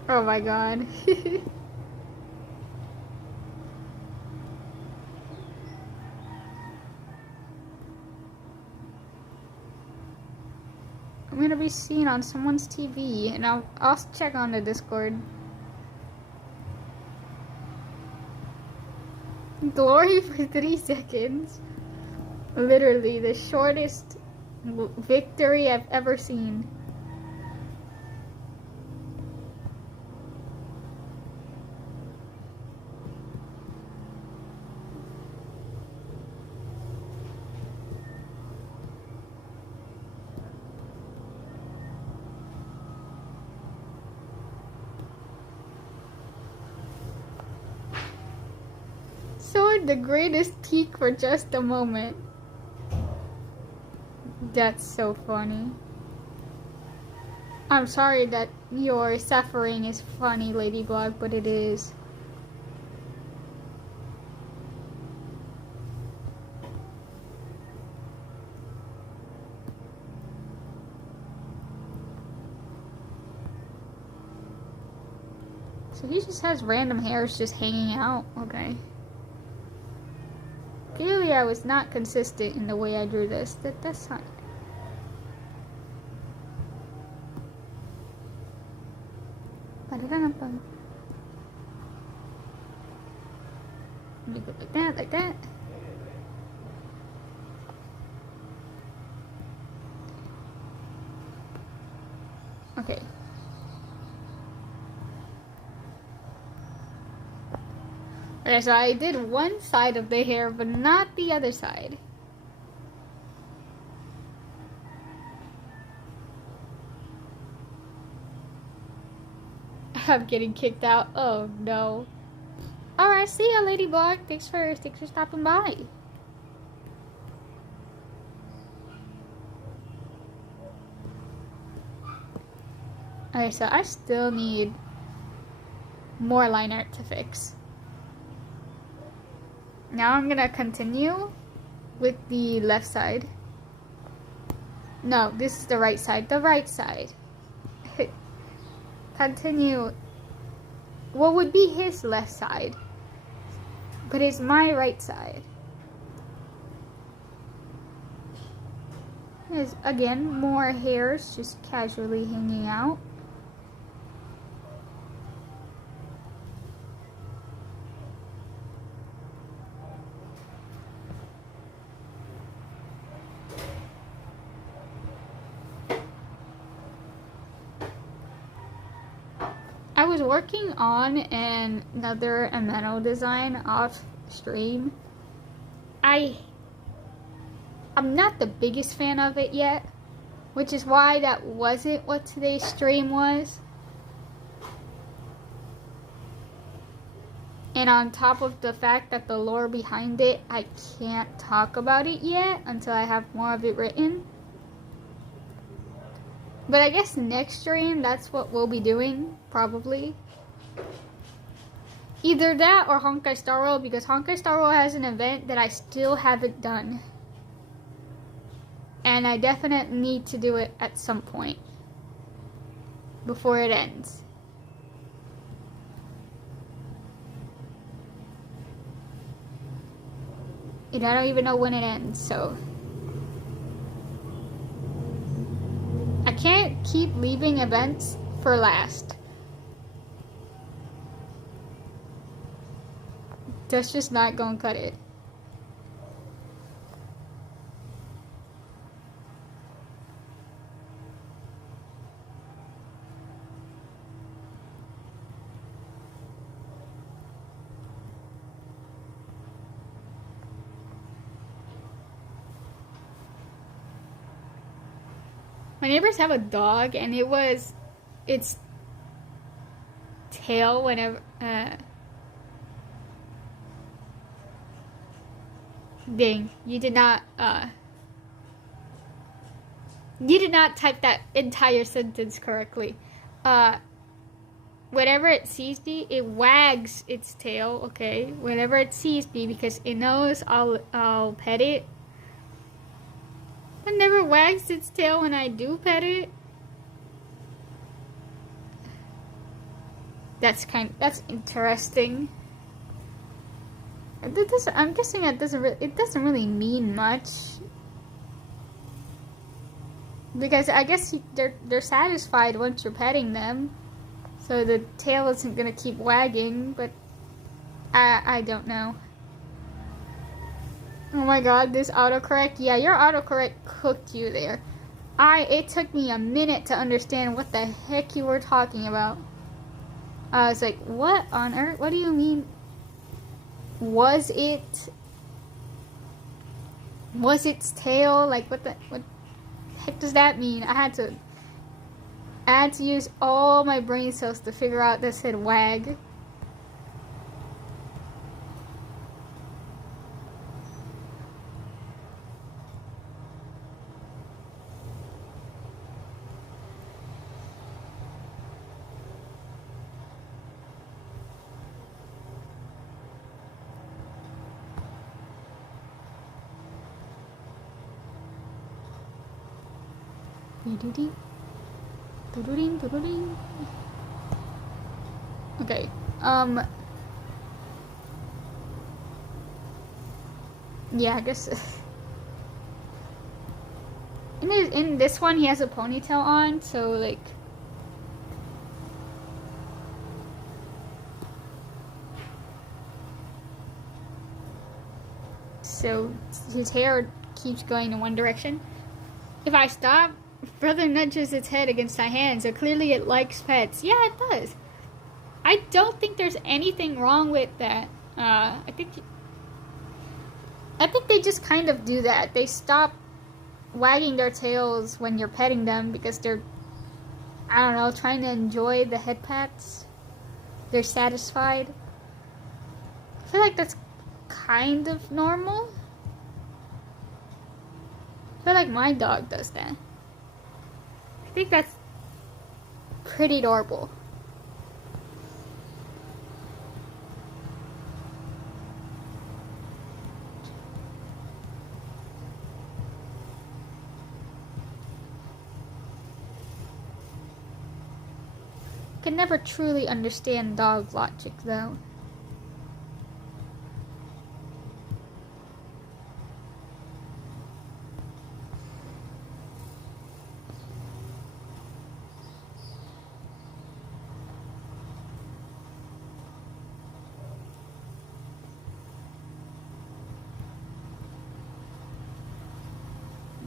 Oh my god. I'm gonna be seen on someone's TV, and I'll check on the Discord. Glory for 3 seconds. Literally the shortest victory I've ever seen. The greatest peak for just a moment. That's so funny. I'm sorry that your suffering is funny, Ladybug, but it is. So he just has random hairs just hanging out. Okay. Clearly I was not consistent in the way I drew this. That's fine. Let me go like that. Okay. Okay, so I did one side of the hair, but not the other side. I'm getting kicked out. Oh no. Alright, see ya, Ladybug. Thanks for stopping by. Okay, so I still need more line art to fix. Now I'm gonna continue with the left side. No, this is the right side. The right side. Continue. What would be his left side, but it's my right side. There's again more hairs just casually hanging out. I was working on another Ameno design off stream. I'm not the biggest fan of it yet, which is why that wasn't what today's stream was. And on top of the fact that the lore behind it, I can't talk about it yet until I have more of it written. But I guess next stream, that's what we'll be doing, probably. Either that or Honkai Star Rail, because Honkai Star Rail has an event that I still haven't done. And I definitely need to do it at some point before it ends. And I don't even know when it ends, so I can't keep leaving events for last. That's just not gonna cut it. My neighbors have a dog, and its tail whenever, dang, you did not type that entire sentence correctly. Whenever it sees me, it wags its tail, okay? Whenever it sees me, because it knows I'll pet it. It never wags its tail when I do pet it. That's interesting. I'm guessing it doesn't really mean much, because I guess they're satisfied once you're petting them, so the tail isn't gonna keep wagging. But I don't know. Oh my god, this autocorrect. Yeah, your autocorrect cooked you there. It took me a minute to understand what the heck you were talking about. I was like, what on earth? What do you mean? Was its tail? Like, what the heck does that mean? I had to use all my brain cells to figure out that said wag. Okay, yeah, I guess in this one he has a ponytail on, so like his hair keeps going in one direction. If I stop, Brother nudges its head against my hand, so clearly it likes pets. Yeah, it does. I don't think there's anything wrong with that. I think they just kind of do that. They stop wagging their tails when you're petting them because they're, I don't know, trying to enjoy the head pats. They're satisfied. I feel like that's kind of normal. I feel like my dog does that. I think that's pretty adorable. can never truly understand dog logic, though.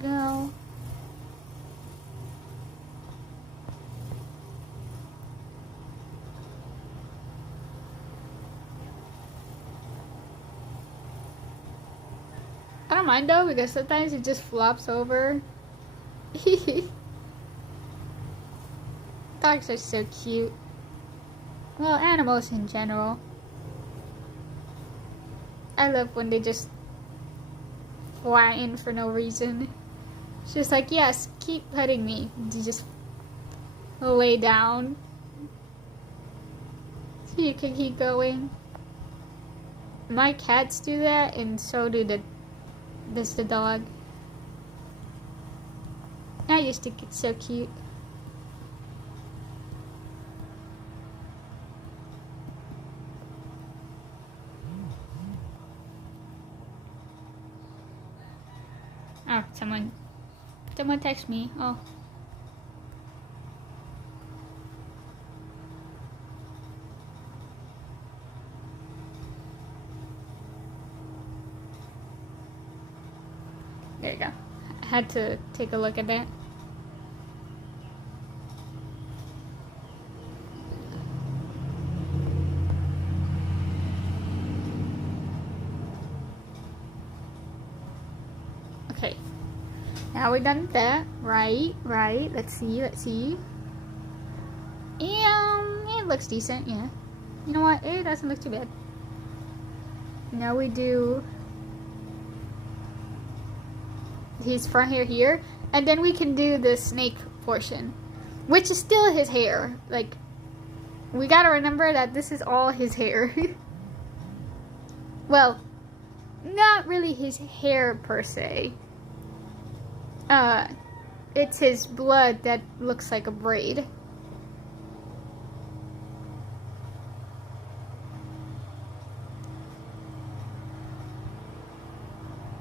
Go. I don't mind though, because sometimes it just flops over. Dogs are so cute. Well, animals in general. I love when they just whine for no reason. It's just like, yes, keep petting me. You just lay down so you can keep going. My cats do that, and so do the dog. I just think it's so cute. Oh, someone text me. Oh. There you go. I had to take a look at that. Okay. Now we're done with that. Right. Let's see. It looks decent, yeah. You know what? It doesn't look too bad. Now we do his front hair here, and then we can do the snake portion, which is still his hair. Like, we gotta remember that this is all his hair. Well, not really his hair per se. It's his blood that looks like a braid.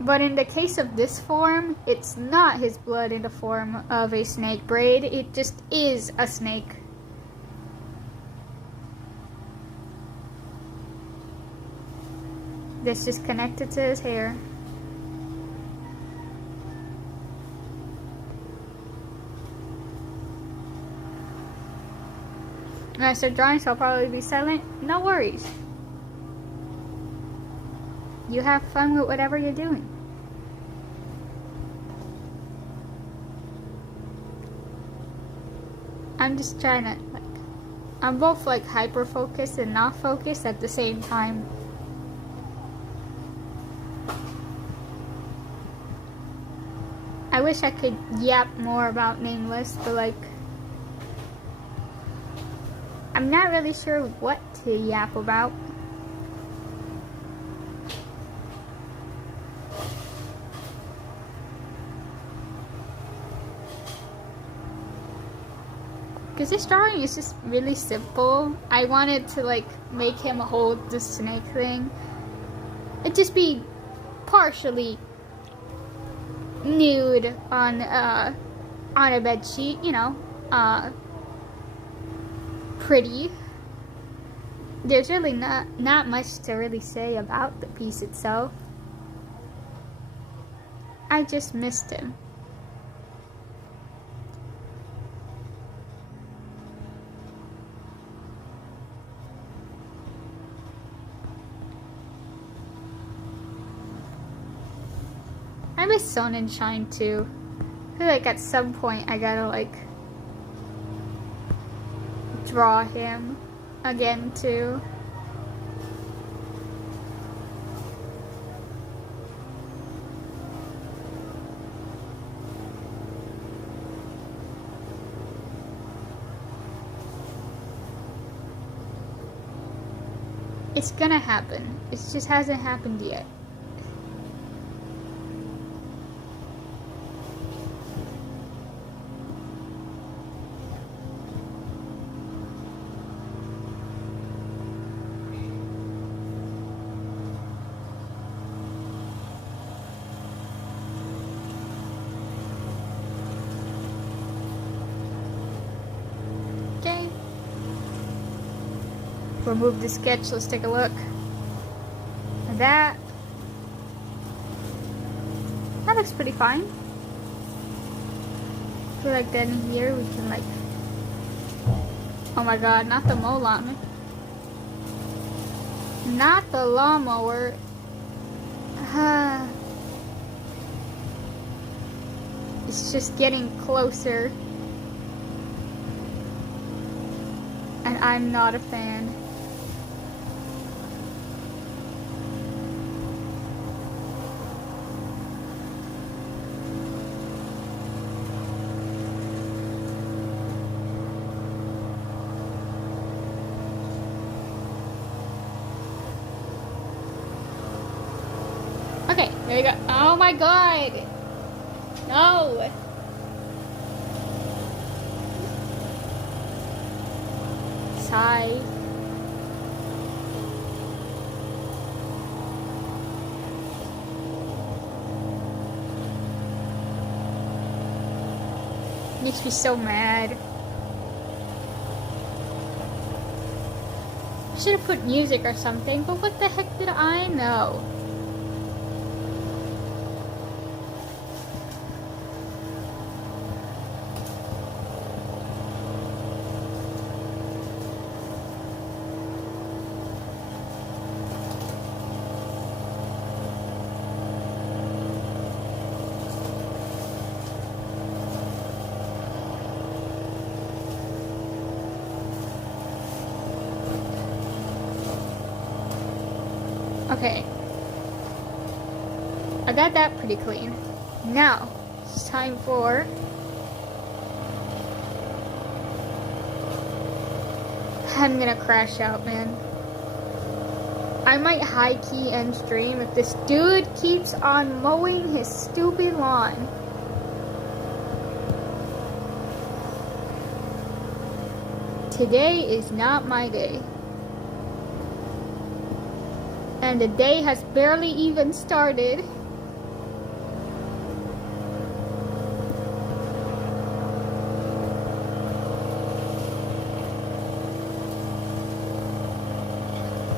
But in the case of this form, it's not his blood in the form of a snake braid. It just is a snake. That's just connected to his hair. When I start drawing, so I'll probably be silent. No worries. You have fun with whatever you're doing. I'm just trying to, like, I'm both like hyper focused and not focused at the same time. I wish I could yap more about Nameless, but like, I'm not really sure what to yap about. Because this drawing is just really simple. I wanted to like make him hold the snake thing. It'd just be partially nude on a bed sheet, you know, pretty. There's really not much to really say about the piece itself. I just missed him. I miss Sun and Shine too. I feel like at some point I gotta like draw him again too. It's gonna happen. It just hasn't happened yet. remove the sketch. Let's take a look. That looks pretty fine. I feel like then here we can like, oh my god, not the mow lawn. Not the lawnmower. It's just getting closer. And I'm not a fan. Okay, there you go. Oh my god! No! Sigh. Makes me so mad. I should have put music or something, but what the heck did I know? Okay. I got that pretty clean. Now, it's time for I'm gonna crash out, man. I might high key end stream if this dude keeps on mowing his stupid lawn. Today is not my day. And the day has barely even started.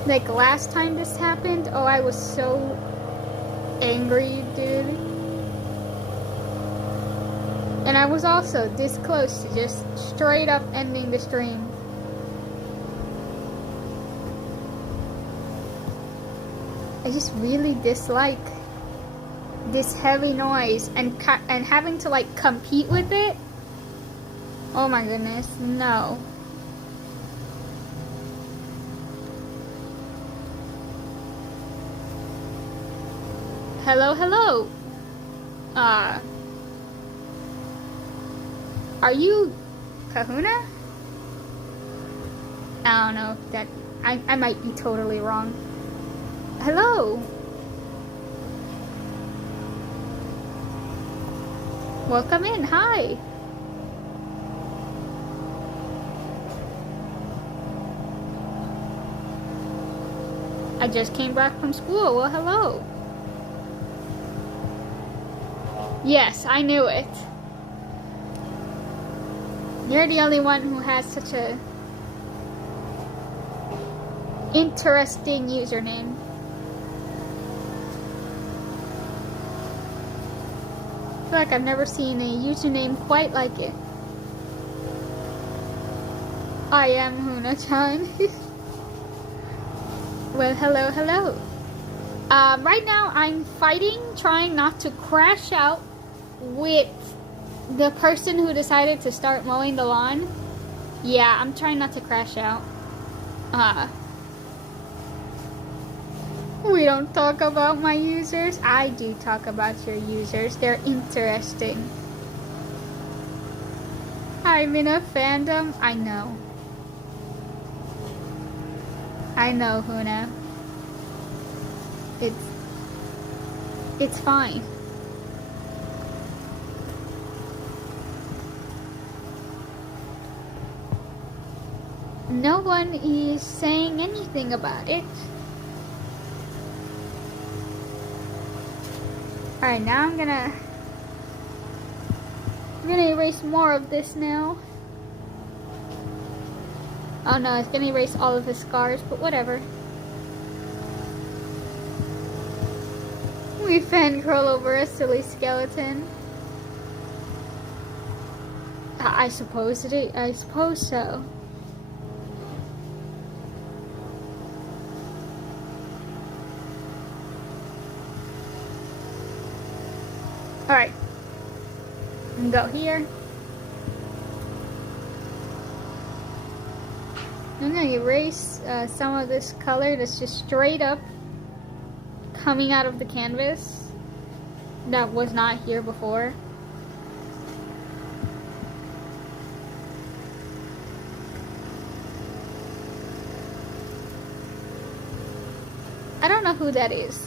Like last time this happened, oh, I was so angry, dude. And I was also this close to just straight up ending the stream. I just really dislike this heavy noise and having to like compete with it. Oh my goodness, no. Hello, hello. Are you Kahuna? I don't know if that I might be totally wrong. Hello. Welcome in. Hi. I just came back from school. Well, hello. Yes, I knew it. You're the only one who has such a interesting username. I feel like I've never seen a username quite like it. I am Huna-chan. Well, hello, hello. Right now I'm fighting, trying not to crash out with the person who decided to start mowing the lawn. Yeah, I'm trying not to crash out. We don't talk about my users. I do talk about your users. They're interesting. I'm in a fandom. I know. I know, Huna. It's fine. No one is saying anything about it. Alright, now I'm gonna erase more of this now. Oh no, it's gonna erase all of his scars, but whatever. We fan curl over a silly skeleton. I suppose so. Alright. I'm gonna go here. I'm gonna erase some of this color that's just straight up coming out of the canvas that was not here before. I don't know who that is.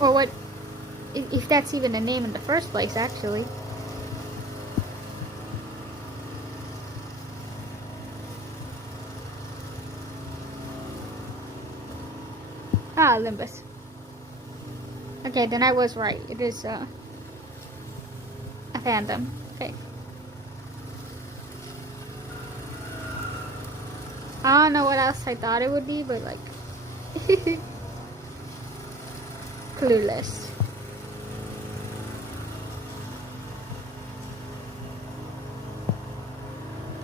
Or what, if that's even a name in the first place, actually. Ah, Limbus. Okay, then I was right. It is, a phantom. Okay. I don't know what else I thought it would be, but, like... clueless.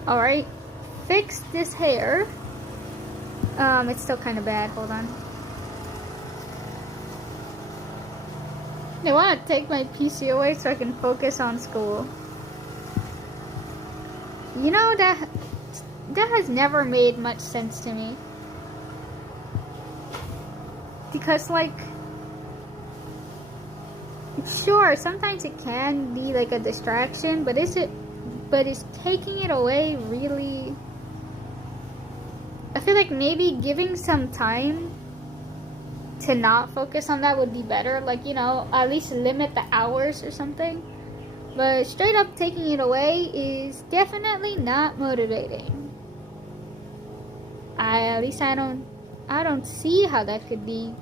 Alright. Fix this hair. It's still kind of bad. Hold on. They want to take my PC away so I can focus on school. You know, that has never made much sense to me. Because, like, sure, sometimes it can be like a distraction, but is taking it away really? I feel like maybe giving some time to not focus on that would be better. Like, you know, at least limit the hours or something. But straight up taking it away is definitely not motivating. At least I don't see how that could be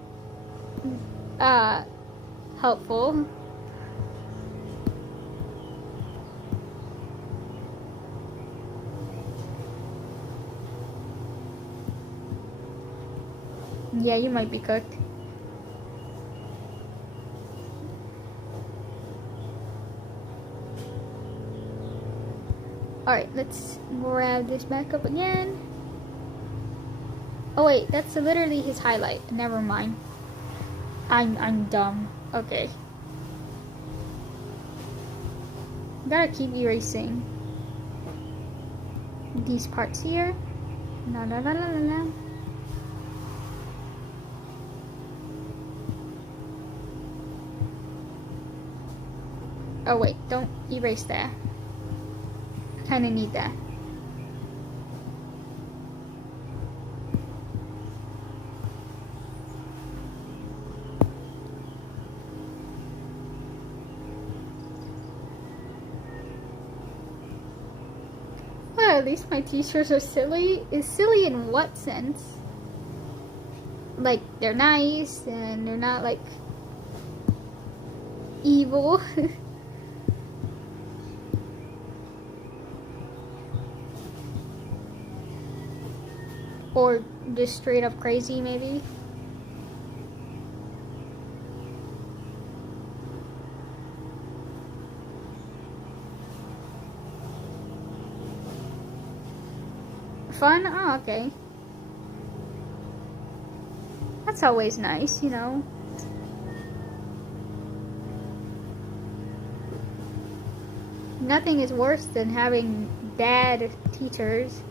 helpful. Yeah, you might be cooked. Alright, let's grab this back up again. Oh wait, that's literally his highlight. Never mind. I'm dumb. Okay. Gotta keep erasing these parts here. La la la la la la. Oh wait, don't erase that. I kinda need that. Well, at least my t-shirts are silly. Is silly in what sense? Like, they're nice and they're not like evil. Or just straight up crazy, maybe. Fun? Oh, okay. That's always nice, you know. Nothing is worse than having bad teachers.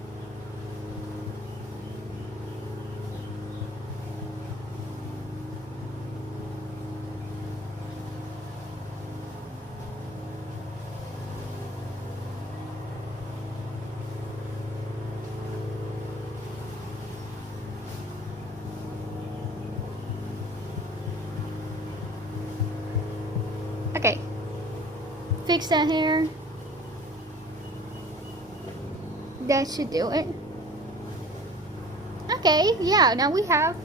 Okay. Fix that hair. That should do it. Okay, yeah, now we have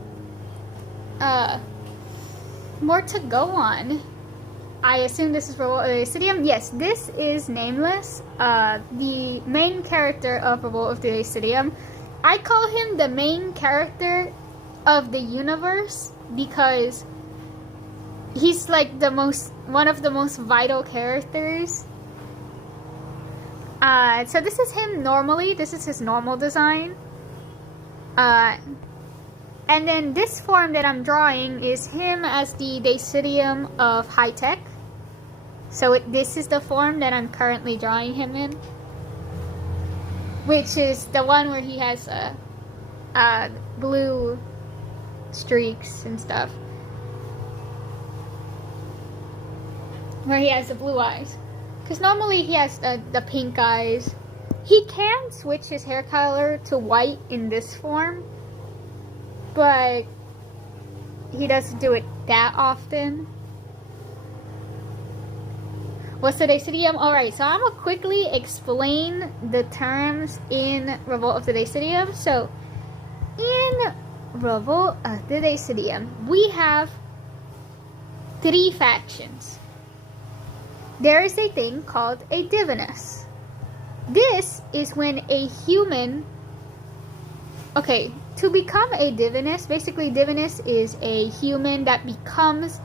more to go on. I assume this is Revolt of the Acidium. Yes, this is Nameless, the main character of Revolt of the Acidium. I call him the main character of the universe because he's like one of the most vital characters. So this is him normally. This is his normal design. And then this form that I'm drawing is him as the Dacidium of high tech. So this is the form that I'm currently drawing him in, which is the one where he has blue streaks and stuff, where he has the blue eyes. Because normally he has the pink eyes. He can switch his hair color to white in this form, but he doesn't do it that often. What's the Dacidium? Alright, so I'm going to quickly explain the terms in Revolt of the Dacidium. So, in Revolt of the Dacidium, we have 3 factions. There is a thing called a divinus. This is when a human... Okay, to become a divinus, basically divinus is a human that becomes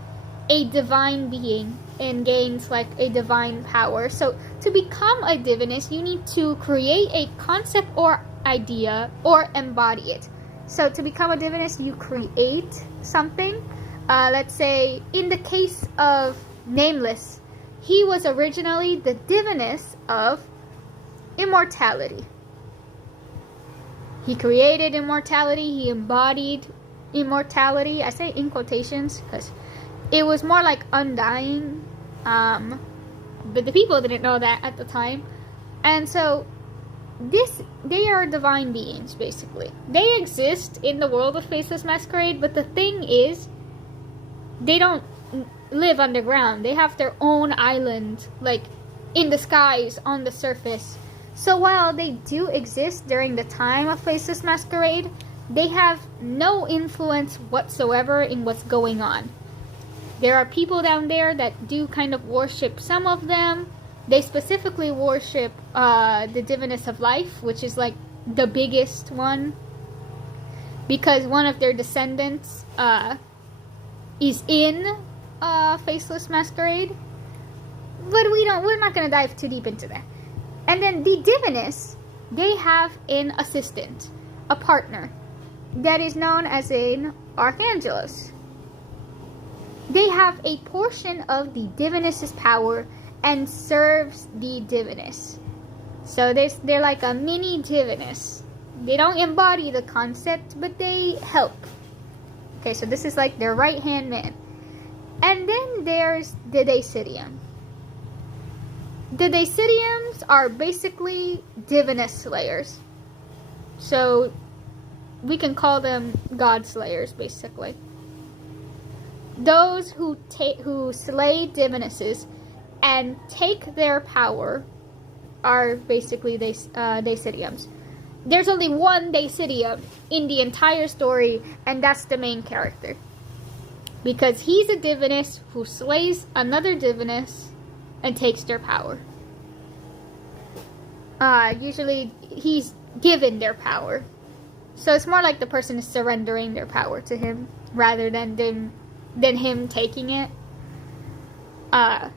a divine being and gains like a divine power. So to become a divinus, you need to create a concept or idea or embody it. So to become a divinus, you create something. Let's say in the case of Nameless, he was originally the divinus of immortality. He created immortality, he embodied immortality. I say in quotations because it was more like undying, but the people didn't know that at the time. And so they are divine beings, basically. They exist in the world of Faceless Masquerade, but the thing is, they don't live underground. They have their own island, like in the skies, on the surface. So while they do exist during the time of Faceless Masquerade, they have no influence whatsoever in what's going on. There are people down there that do kind of worship some of them. They specifically worship the Divinus of Life, which is like the biggest one, because one of their descendants is in Faceless Masquerade. But we're not gonna dive too deep into that. And then the Divinus, they have an assistant, a partner, that is known as an Archangelus. They have a portion of the Divinus's power and serves the Divinus. So they're like a mini Divinus. They don't embody the concept, but they help. Okay, so this is like their right-hand man. And then there's the Dacidium. The Dacidiums are basically Divinus Slayers. So we can call them God Slayers, basically. Those who slay Divinuses and take their power are basically Dacidiums. There's only one Dacidium in the entire story, and that's the main character. Because he's a Divinus who slays another Divinus and takes their power. Usually he's given their power. So it's more like the person is surrendering their power to him rather than him taking it. Yeah,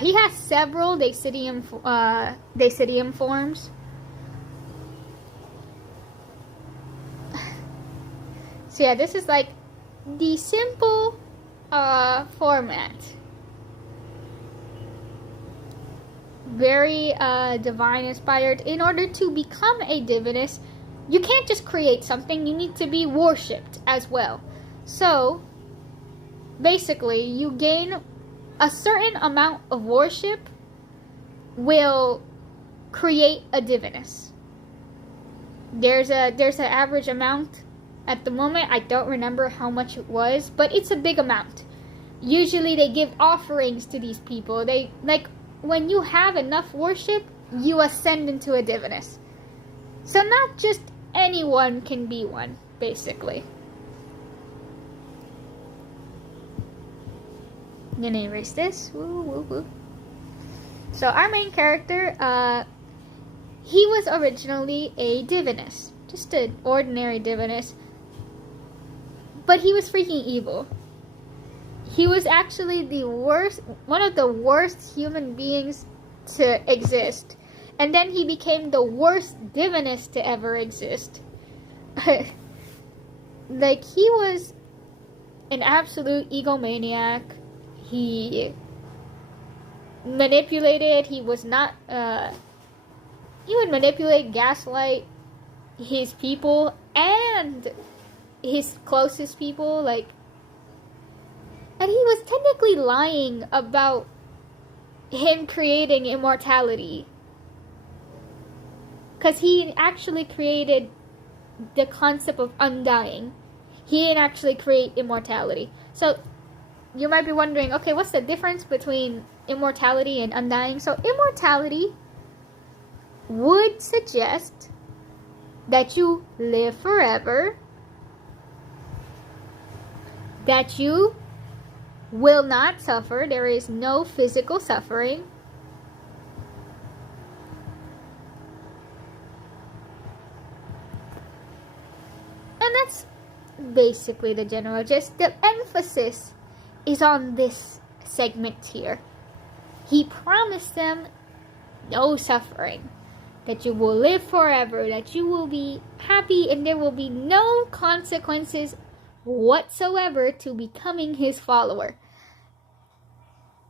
he has several Dacidium forms. So yeah, this is like the simple format. Very divine inspired. In order to become a Divinus, you can't just create something, you need to be worshipped as well. So basically, you gain a certain amount of worship will create a Divinus. There's an average amount. At the moment, I don't remember how much it was, but it's a big amount. Usually they give offerings to these people. They, like, when you have enough worship, you ascend into a Divinus. So not just anyone can be one, basically. I'm gonna erase this. Woo, woo, woo. So our main character, he was originally a divinist. Just an ordinary divinist. But he was freaking evil. He was actually one of the worst human beings to exist. And then he became the worst divinist to ever exist. Like, he was an absolute egomaniac. He manipulated, he would manipulate, gaslight his people and his closest people, like, and he was technically lying about him creating immortality. Because he actually created the concept of undying. He didn't actually create immortality. So, you might be wondering, okay, what's the difference between immortality and undying? So, immortality would suggest that you live forever, that you will not suffer, there is no physical suffering, and that's basically the general gist. The emphasis is on this segment here. He promised them no suffering, that you will live forever, that you will be happy, and there will be no consequences whatsoever to becoming his follower.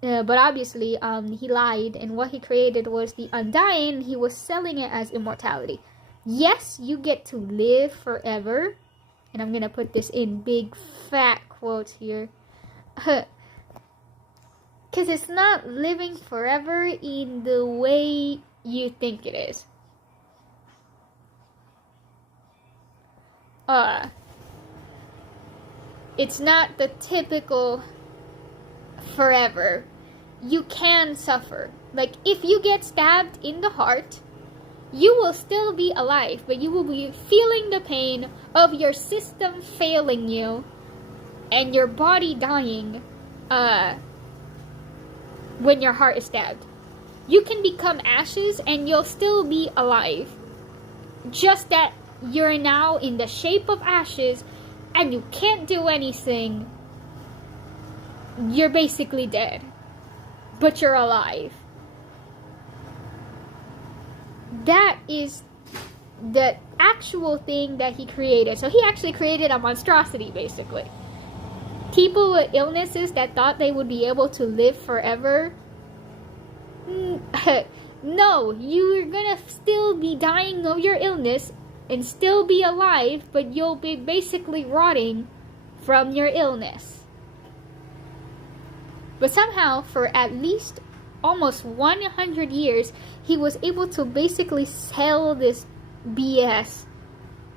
But obviously, he lied, and what he created was the undying. He was selling it as immortality. Yes, you get to live forever, and I'm gonna put this in big fat quotes here. Because it's not living forever in the way you think it is. It's not the typical forever. You can suffer. Like, if you get stabbed in the heart, you will still be alive, but you will be feeling the pain of your system failing you and your body dying when your heart is stabbed. You can become ashes and you'll still be alive. Just that you're now in the shape of ashes and you can't do anything. You're basically dead, but you're alive. That is the actual thing that he created. So he actually created a monstrosity, basically. People with illnesses that thought they would be able to live forever. No, you're gonna still be dying of your illness and still be alive, but you'll be basically rotting from your illness. But somehow, for at least almost 100 years, he was able to basically sell this BS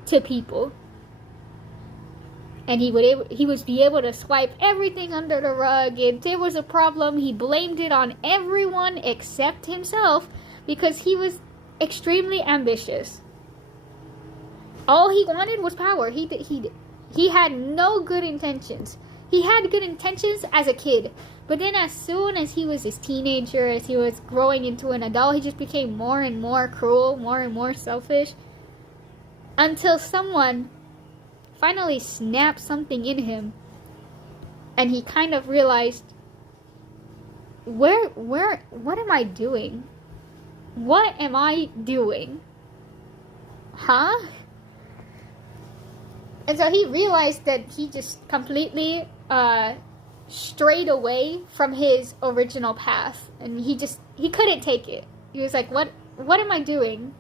to people. And he would be able to swipe everything under the rug. If there was a problem, he blamed it on everyone except himself, because he was extremely ambitious. All he wanted was power. He had no good intentions. He had good intentions as a kid, but then as soon as he was a teenager, as he was growing into an adult, he just became more and more cruel, more and more selfish, until someone finally snapped something in him, and he kind of realized, what am I doing? What am I doing? Huh? And so he realized that he just completely strayed away from his original path, and he couldn't take it. He was like, what am I doing?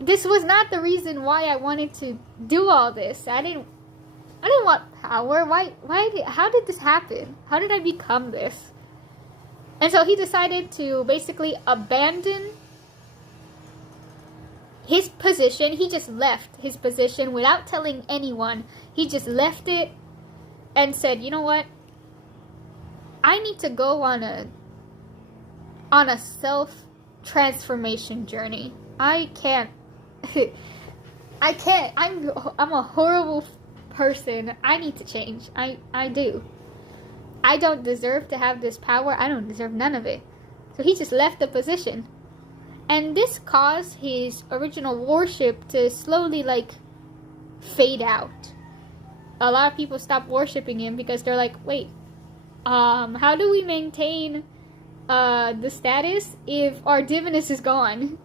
This was not the reason why I wanted to do all this. I didn't want power. How did this happen? How did I become this? And so he decided to basically abandon his position. He just left his position without telling anyone. He just left it and said, you know what? I need to go on a self-transformation journey. I can't I can't. I'm a horrible person. I need to change. I do. I don't deserve to have this power. I don't deserve none of it. So he just left the position. And this caused his original worship to slowly, like, fade out. A lot of people stopped worshiping him because they're like, wait, how do we maintain the status if our divinus is gone?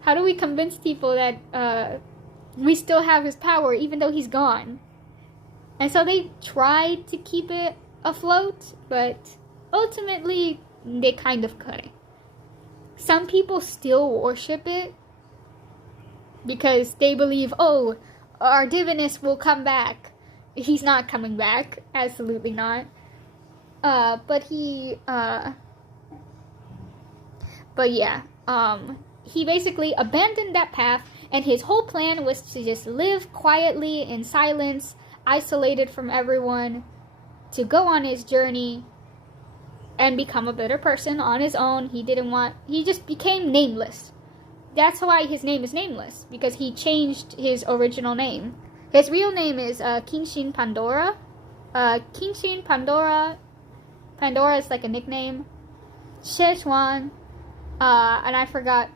How do we convince people that we still have his power even though he's gone? And so they tried to keep it afloat, but ultimately they kind of couldn't. Some people still worship it because they believe, oh, our divinus will come back. He's not coming back. Absolutely not. But yeah. He basically abandoned that path, and his whole plan was to just live quietly in silence, isolated from everyone, to go on his journey and become a better person on his own. He just became nameless. That's why his name is Nameless, because he changed his original name. His real name is Kenshin Pandora. Kenshin Pandora. Pandora is like a nickname. Szechuan. And I forgot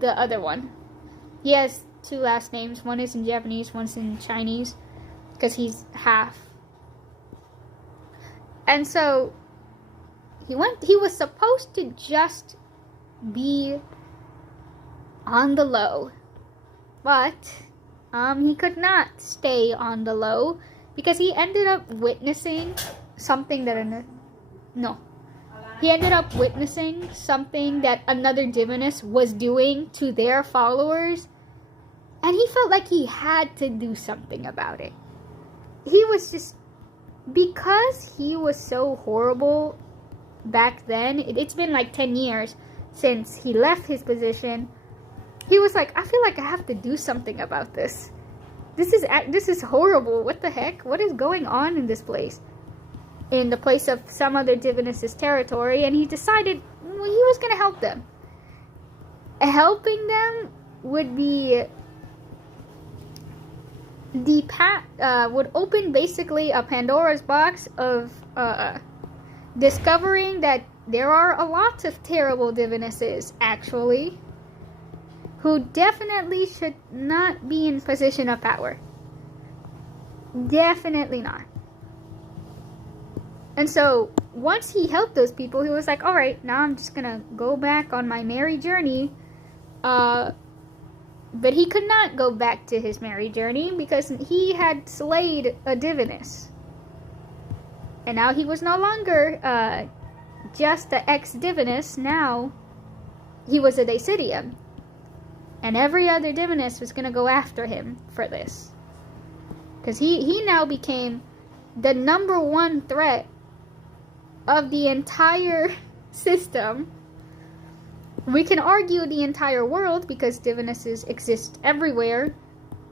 the other one. He has two last names. One is in Japanese, one's in Chinese, because he's half. And so he was supposed to just be on the low, but he could not stay on the low because he ended up witnessing something that another divinus was doing to their followers, and he felt like he had to do something about it. He was just, because he was so horrible back then, it's been like 10 years since he left his position. He was like, I feel like I have to do something about this. This is horrible. What the heck? What is going on in this place? In the place of some other divinus' territory, and he decided he was going to help them. Helping them would be would open basically a Pandora's box of discovering that there are a lot of terrible divinuses, actually, who definitely should not be in position of power. Definitely not. And so, once he helped those people, he was like, alright, now I'm just gonna go back on my merry journey. But he could not go back to his merry journey because he had slayed a divinus. And now he was no longer just the ex-divinus. Now he was a Decidium. And every other divinus was going to go after him for this. Because he now became the number one threat of the entire system. We can argue the entire world because divinuses exist everywhere.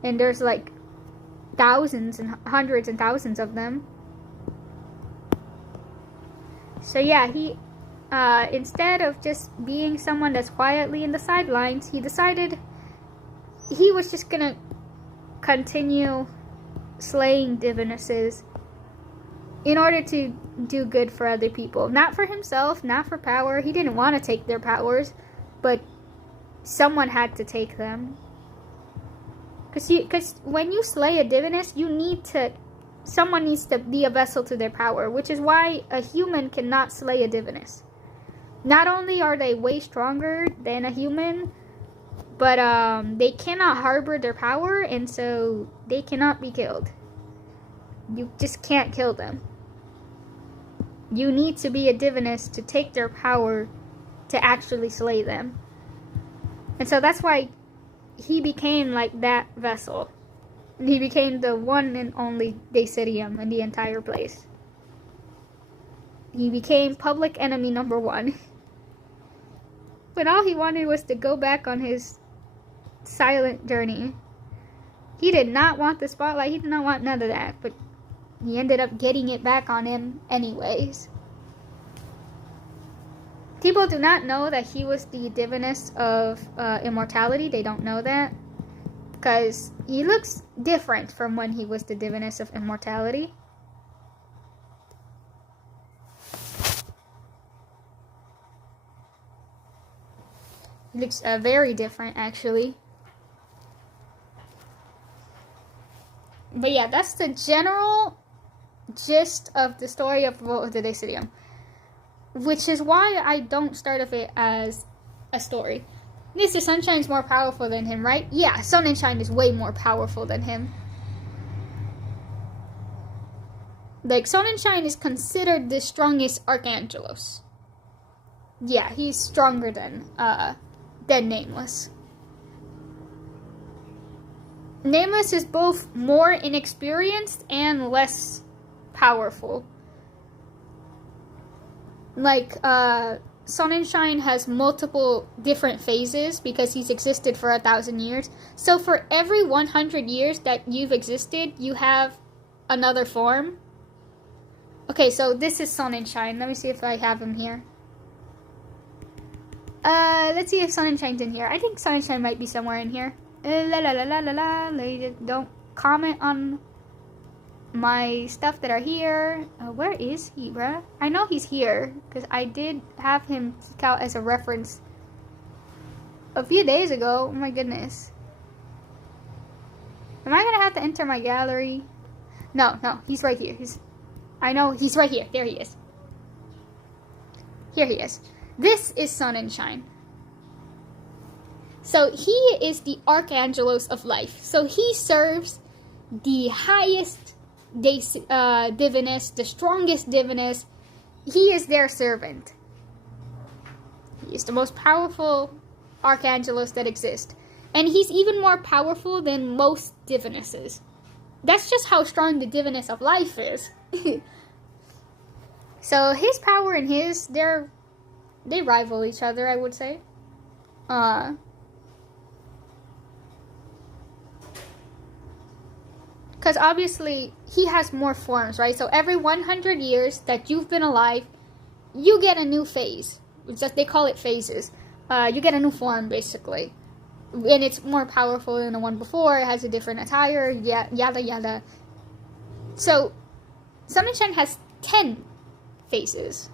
And there's like thousands and hundreds and thousands of them. So yeah, he, instead of just being someone that's quietly in the sidelines, he decided he was just gonna continue slaying divinuses in order to do good for other people. Not for himself, not for power. He didn't want to take their powers, but someone had to take them. Because when you slay a divinus, someone needs to be a vessel to their power, which is why a human cannot slay a divinus. Not only are they way stronger than a human, but they cannot harbor their power, and so they cannot be killed. You just can't kill them. You need to be a divinus to take their power to actually slay them. And so that's why he became like that vessel. And he became the one and only Decidium in the entire place. He became public enemy number one. But all he wanted was to go back on his silent journey. He did not want the spotlight. He did not want none of that. But he ended up getting it back on him anyways. People do not know that he was the divinus of immortality. They don't know that. because he looks different from when he was the Diviness of Immortality. He looks very different, actually. But yeah, that's the general gist of the story of Revolt of the Decidium. Which is why I don't start of it as a story. Mr. Sunshine's more powerful than him, right? Yeah, Sun and Shine is way more powerful than him. Like, Sun and Shine is considered the strongest Archangelos. Yeah, he's stronger than Nameless. Nameless is both more inexperienced and less powerful. Like, Sun and Shine has multiple different phases because he's existed for 1,000 years. So for every 100 years that you've existed, you have another form. Okay, so this is Sun and Shine. Let me see if I have him here. Let's see if Sun and Shine's in here. I think Sun and Shine might be somewhere in here. Don't comment on my stuff that are here. Where is he, bruh? I know he's here, because I did have him kick out as a reference a few days ago. Oh my goodness. Am I gonna have to enter my gallery? No, he's right here. I know, he's right here. There he is. Here he is. This is Sun and Shine. So he is the Archangelos of life. So he serves the highest diviness, the strongest diviness. He is their servant. He is the most powerful Archangelos that exist. And he's even more powerful than most divinesses. That's just how strong the diviness of life is. So his power and his, they rival each other, I would say. Because obviously, he has more forms, right? So every 100 years that you've been alive, you get a new phase. They call it phases. You get a new form, basically. And it's more powerful than the one before. It has a different attire, yada yada. So, Sun and Shine has 10 phases.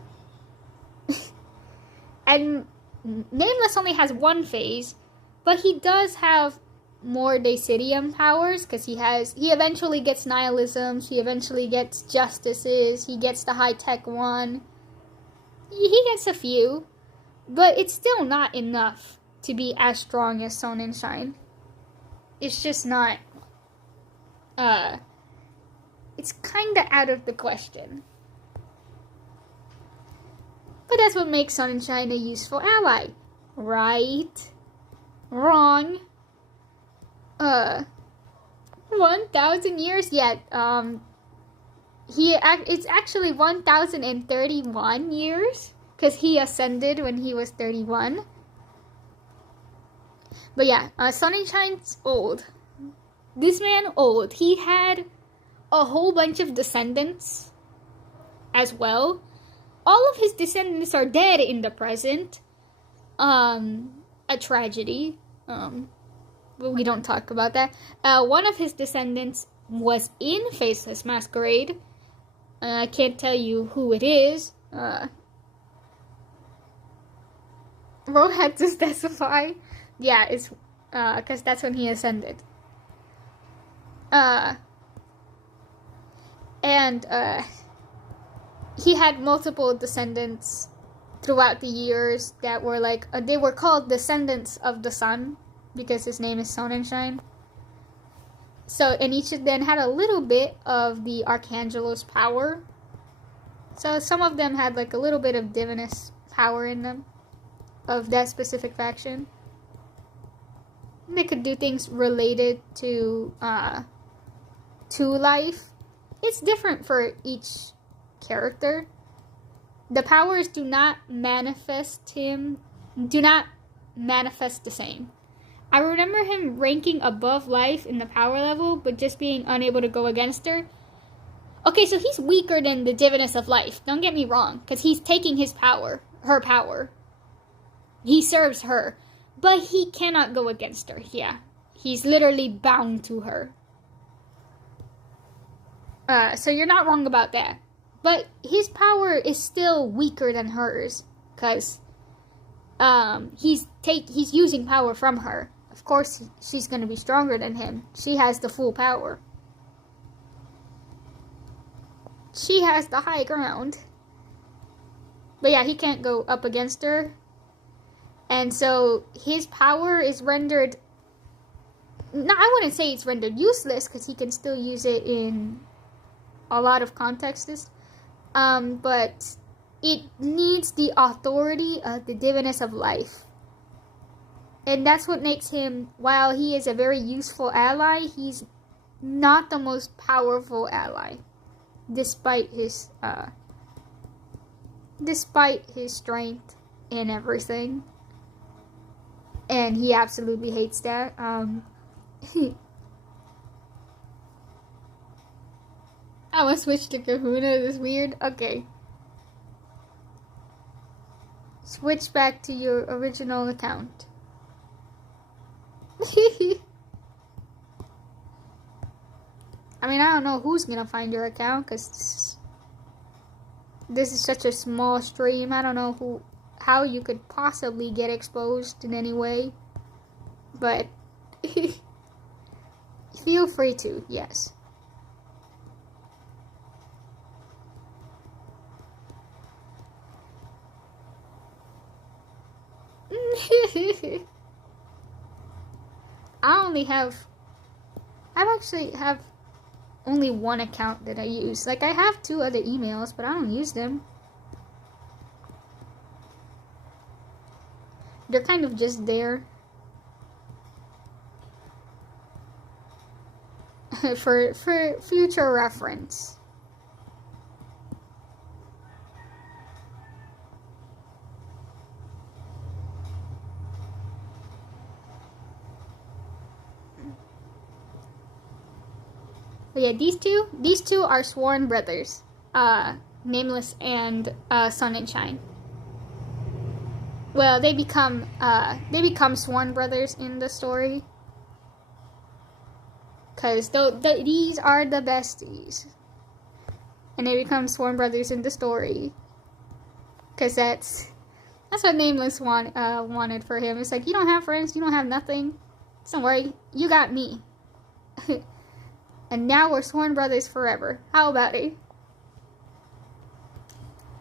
And Nameless only has one phase, but he does have more Decidium powers, because he eventually gets nihilisms, he eventually gets justices, he gets the high-tech one. He gets a few, but it's still not enough to be as strong as Sun and Shine. It's just not, it's kinda out of the question. But that's what makes Sun and Shine a useful ally. Right? Wrong. 1,000 years yet. It's actually 1,031 years, because he ascended when he was 31. But yeah, Sun and Shine's old. This man old. He had a whole bunch of descendants as well. All of his descendants are dead in the present. A tragedy. But we don't talk about that. One of his descendants was in Faceless Masquerade. I can't tell you who it is. We'll have to specify. Yeah, it's because that's when he ascended. He had multiple descendants throughout the years that were like, they were called descendants of the sun, because his name is Sun and Shine. So, and each of them had a little bit of the Archangelos power. So some of them had like a little bit of divinous power in them, of that specific faction. They could do things related to life. It's different for each character. The powers do not manifest the same. I remember him ranking above life in the power level, but just being unable to go against her. Okay, so he's weaker than the diviness of life. Don't get me wrong, because he's taking his power, her power. He serves her, but he cannot go against her. Yeah, He's literally bound to her. So you're not wrong about that. But his power is still weaker than hers, because he's using power from her. Of course, she's going to be stronger than him. She has the full power. She has the high ground. But yeah, he can't go up against her. And so his power is rendered... No, I wouldn't say it's rendered useless, because he can still use it in a lot of contexts. But it needs the authority of the divinest of life. And that's what makes him, while he is a very useful ally, he's not the most powerful ally. Despite his strength and everything. And he absolutely hates that. I want to switch to Kahuna. This is weird. Okay. Switch back to your original account. I mean, I don't know who's gonna find your account, because this is such a small stream. I don't know how you could possibly get exposed in any way. But feel free to, yes. I actually have only one account that I use. Like, I have 2 other emails, but I don't use them. They're kind of just there. for future reference. But yeah, these two are sworn brothers, Nameless and Sun and Shine. Well, they become sworn brothers in the story, cause these are the besties, and they become sworn brothers in the story, cause that's what Nameless wanted for him. It's like, you don't have friends, you don't have nothing. Don't worry, you got me. And now we're sworn brothers forever. How about it?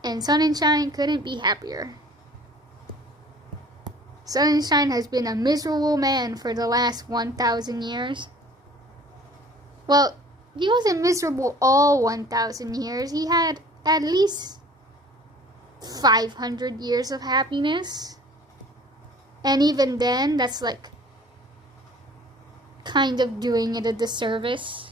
And Sun and Shine couldn't be happier. Sun and Shine has been a miserable man for the last 1,000 years. Well, he wasn't miserable all 1,000 years. He had at least 500 years of happiness. And even then, that's like kind of doing it a disservice.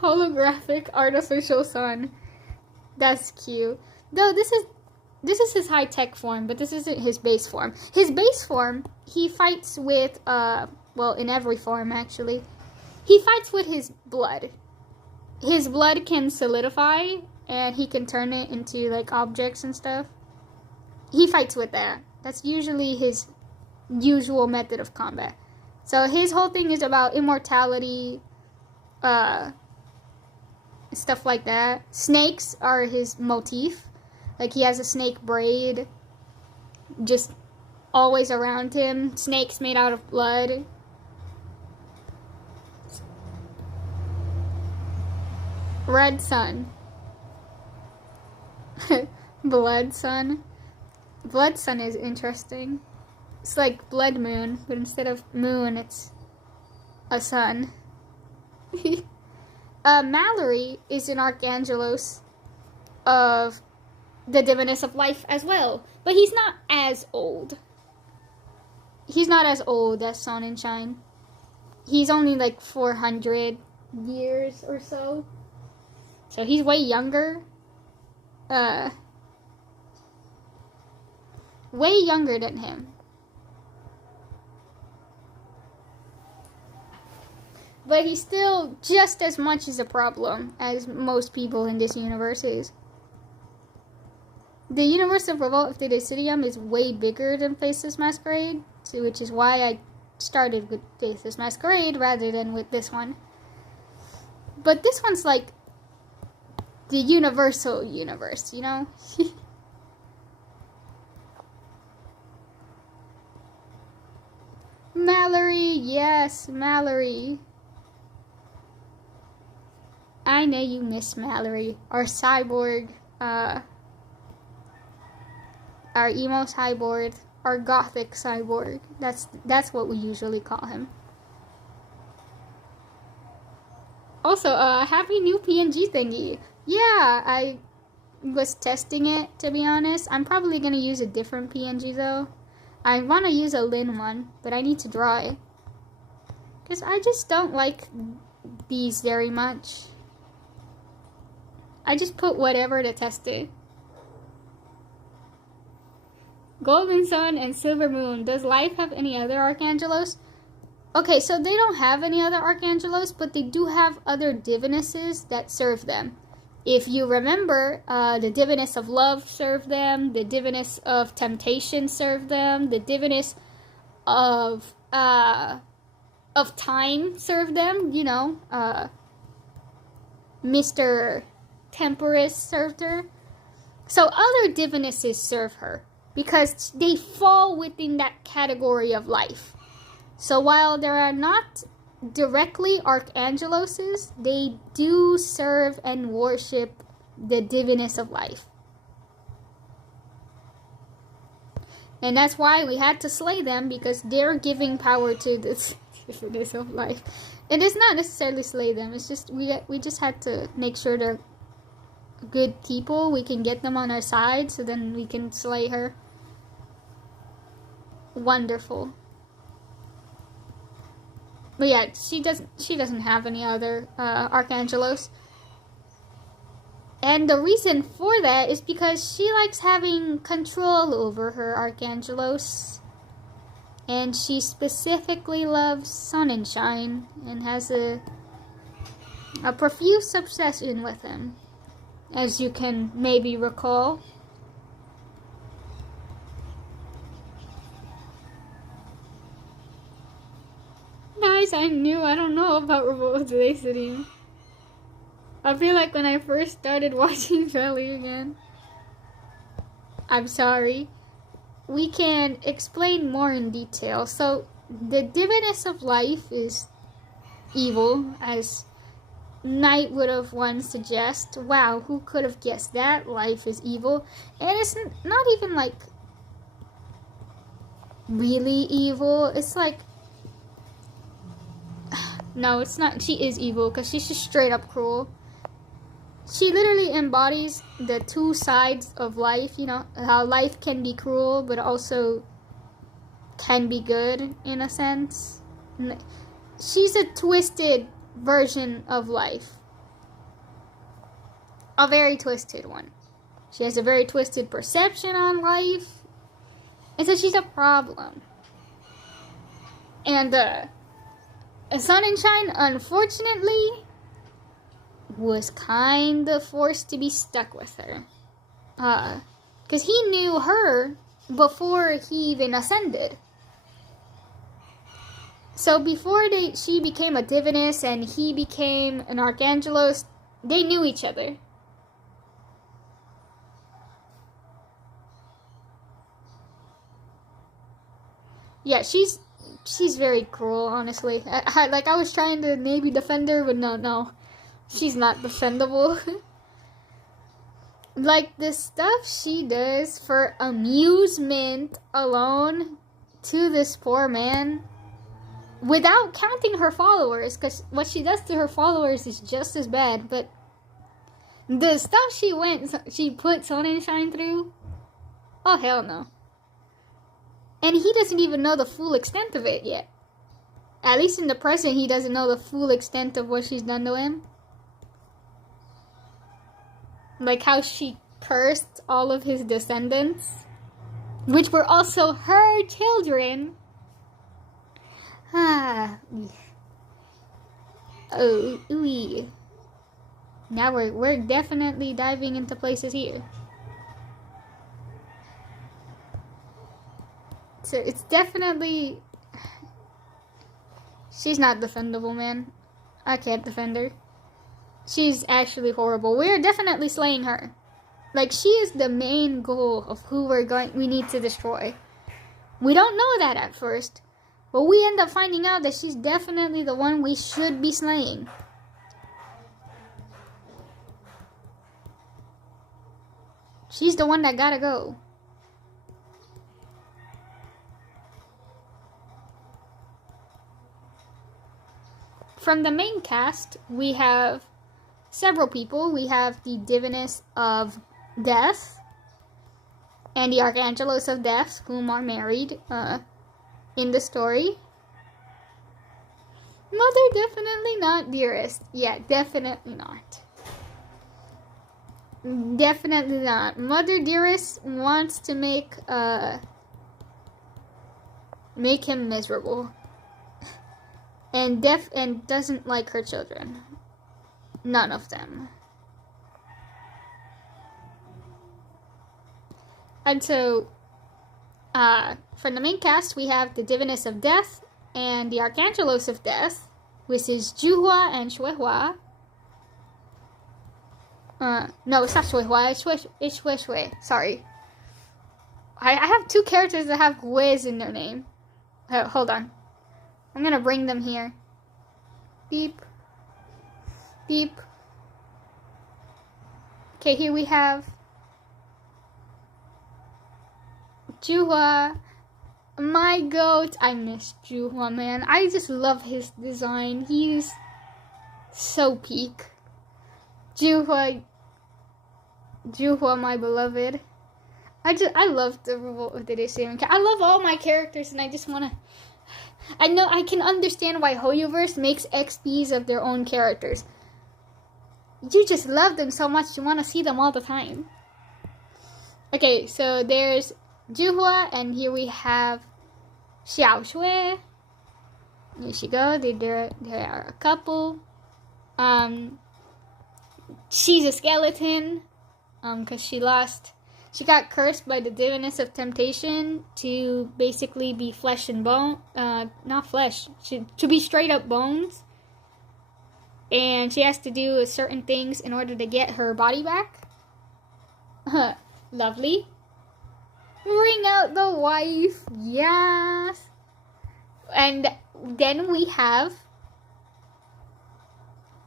Holographic artificial sun. That's cute. Though this is his high-tech form, but this isn't his base form. His base form, he fights with, well, in every form, actually. He fights with his blood. His blood can solidify, and he can turn it into, like, objects and stuff. He fights with that. That's usually his usual method of combat. So his whole thing is about immortality, stuff like that. Snakes are his motif. Like, he has a snake braid just always around him. Snakes made out of blood. Red sun. Blood sun. Blood sun is interesting. It's like blood moon, but instead of moon, it's a sun. Mallory is an Archangelos of the divinest of life as well, but he's not as old. He's not as old as Sun and Shine. He's only like 400 years or so. So he's way younger. Way younger than him. But he's still just as much as a problem as most people in this universe is. The universe of Revolt of the Decidium is way bigger than Faceless Masquerade, so which is why I started with Faceless Masquerade rather than with this one. But this one's like the universal universe, you know? Mallory, yes, Mallory. I know you miss Mallory. Our cyborg, our emo cyborg, our gothic cyborg. That's what we usually call him. Also, happy new PNG thingy. Yeah, I was testing it, to be honest. I'm probably gonna use a different PNG though. I want to use a Lin one, but I need to draw it. Because I just don't like these very much. I just put whatever to test it. Golden Sun and Silver Moon. Does life have any other Archangelos? Okay, so they don't have any other Archangelos, but they do have other divinesses that serve them. If you remember, the diviness of love served them, the diviness of temptation served them, the diviness of time served them, you know, Mr. Temperus served her. So other divinesses serve her because they fall within that category of life. So while there are not directly Archangeloses, they do serve and worship the diviness of life. And that's why we had to slay them, because they're giving power to this diviness of life. It is not necessarily slay them, it's just we just had to make sure they're good people. We can get them on our side so then we can slay her. Wonderful. But yeah, she doesn't have any other Archangelos. And the reason for that is because she likes having control over her Archangelos. And she specifically loves Sun and Shine and has a profuse obsession with him, as you can maybe recall. Guys, I don't know about Revolt of the Decidium. I feel like when I first started watching Belly again. I'm sorry. We can explain more in detail. So, the diviness of life is evil, as Knight would have once suggest. Wow, who could have guessed that? Life is evil. And it's not even like really evil. It's like, no, it's not. She is evil because she's just straight up cruel. She literally embodies the two sides of life, you know, how life can be cruel but also can be good in a sense. She's a twisted version of life. A very twisted one. She has a very twisted perception on life. And so she's a problem. And Sun and Shine, unfortunately, was kind of forced to be stuck with her. Because he knew her before he even ascended. So before she became a diviness and he became an Archangelos, they knew each other. Yeah, she's very cruel, honestly. I was trying to maybe defend her, but no. She's not defendable. Like, the stuff she does for amusement alone to this poor man, without counting her followers, because what she does to her followers is just as bad, but the stuff she put Sun and Shine through, oh hell no. And he doesn't even know the full extent of it yet. At least in the present, he doesn't know the full extent of what she's done to him. Like how she cursed all of his descendants, which were also her children. Oh, ooey. Now we're definitely diving into places here. So it's definitely... She's not defendable, man. I can't defend her. She's actually horrible. We're definitely slaying her. Like, she is the main goal of who we need to destroy. We don't know that at first, but we end up finding out that she's definitely the one we should be slaying. She's the one that gotta go. From the main cast, we have several people. We have the Diviness of Death and the Archangelos of Death, whom are married in the story. Mother, definitely not. Dearest, yeah, definitely not. Definitely not. Mother Dearest wants to make him miserable. And doesn't like her children. None of them. And so, from the main cast, we have the Diviness of Death and the Archangelos of Death, which is Juhua and Shuehua. No, it's not Shuehua, it's Shueshui. Sorry. I have two characters that have Guiz in their name. Hold on. I'm gonna bring them here. Beep. Beep. Okay, here we have Juhua. My goat. I miss Juhua, man. I just love his design. He's so peak. Juhua, my beloved. I love the Revolt of the Decium. I love all my characters, and I just wanna... I know I can understand why Hoyoverse makes XPs of their own characters. You just love them so much you want to see them all the time. Okay, so there's Juhua, and here we have Xiao Shui. Here she goes. There are a couple. She's a skeleton. Because she got cursed by the Diviness of Temptation to basically be flesh and bone. Not flesh. To be straight up bones. And she has to do certain things in order to get her body back. Lovely. Bring out the wife. Yes. And then we have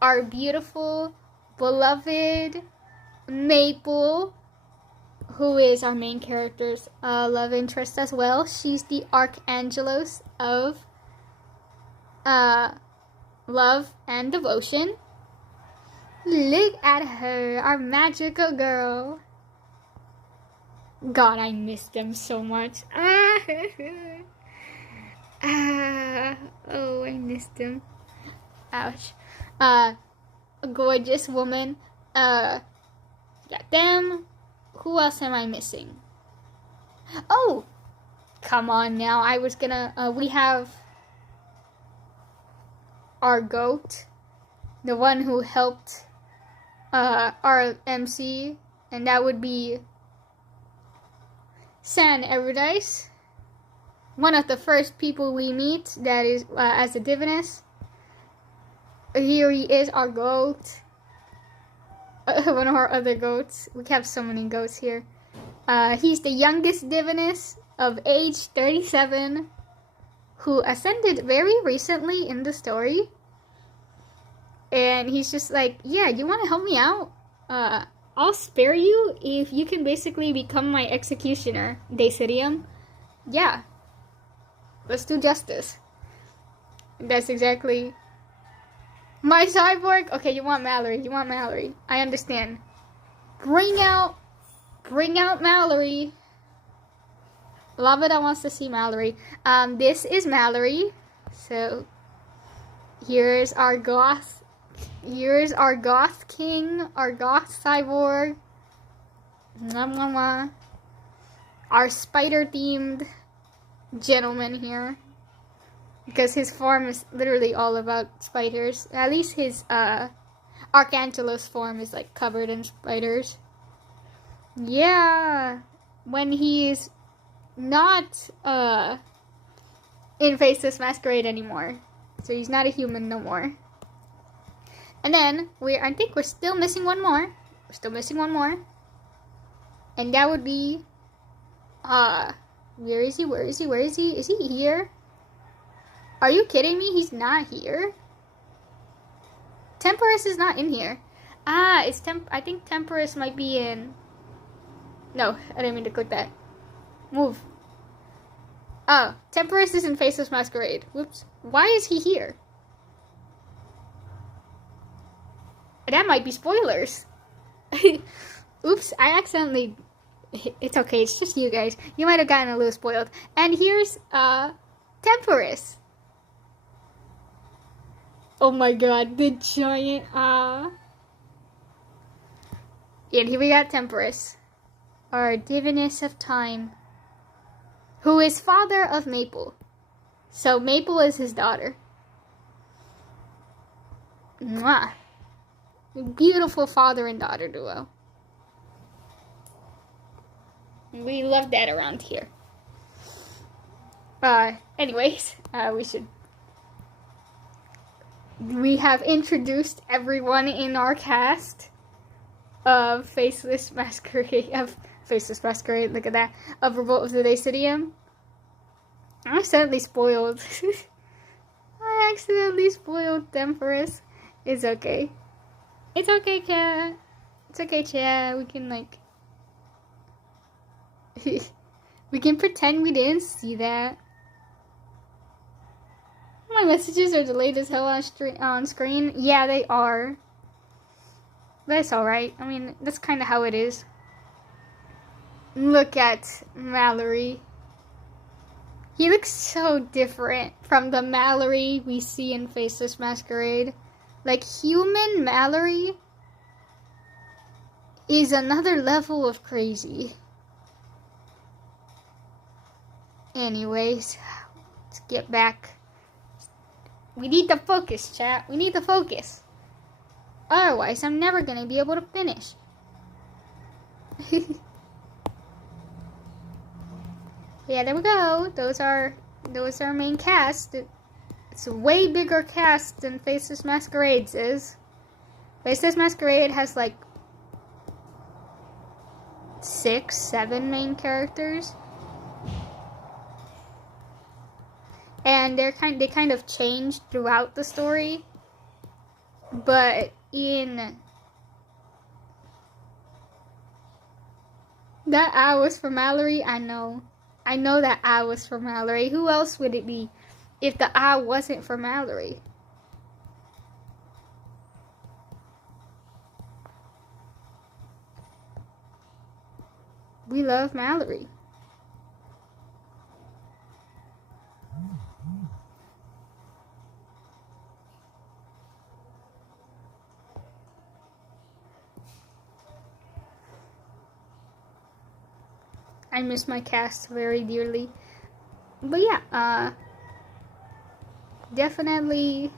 our beautiful, beloved Maple, who is our main character's love interest as well. She's the Archangelos of love and devotion. Look at her, our magical girl. God, I miss them so much. Oh, I missed them. Ouch. A gorgeous woman. Got them. Who else am I missing? Oh! Come on now. I was gonna... we have... our goat. The one who helped... our MC. And that would be... San Everdice. One of the first people we meet that is as a diviness. Here he is, our goat. One of our other goats. We have so many goats here. He's the youngest diviness of age 37 who ascended very recently in the story. And he's just like, yeah, you want to help me out? I'll spare you if you can basically become my executioner, Decidium. Yeah. Let's do justice. That's exactly... My cyborg? Okay, you want Mallory. I understand. Bring out Mallory. Lavada wants to see Mallory. This is Mallory. So, here's our goth king, our goth cyborg. Our spider-themed gentleman here. Because his form is literally all about spiders. At least his Archangelos form is like covered in spiders. Yeah. When he's not in Faceless Masquerade anymore. So he's not a human no more. And then I think we're still missing one more. We're still missing one more. And that would be where is he? Where is he? Where is he? Is he here? Are you kidding me? He's not here. Temporous is not in here. I think Temporous might be in. No, I didn't mean to click that. Move. Oh, Temporous is in Faceless Masquerade. Whoops. Why is he here? That might be spoilers. Oops, I accidentally... It's okay, it's just you guys. You might have gotten a little spoiled. And here's, Temporous. Oh my god, the giant, And here we got Temporous. Our diviness of time. Who is father of Maple. So Maple is his daughter. Mwah. Beautiful father and daughter duo. We love that around here. Anyways, we have introduced everyone in our cast of Faceless Masquerade, look at that, of Revolt of the Dacidium. I accidentally spoiled Temporous. It's okay. It's okay, chat. It's okay, chat. We can, like... we can pretend we didn't see that. My messages are delayed as hell on screen. Yeah, they are. But it's alright. I mean, that's kind of how it is. Look at Mallory. He looks so different from the Mallory we see in Faceless Masquerade. Like, human Mallory is another level of crazy. Anyways, let's get back. We need to focus, chat. We need to focus. Otherwise, I'm never gonna be able to finish. Yeah, there we go. Those are main cast. It's a way bigger cast than Faceless Masquerade's is. Faceless Masquerade has like 6, 7 main characters. And they kind of changed throughout the story. But in that I was for Mallory, I know that I was for Mallory. Who else would it be if the I wasn't for Mallory? We love Mallory. I miss my cast very dearly. But yeah, definitely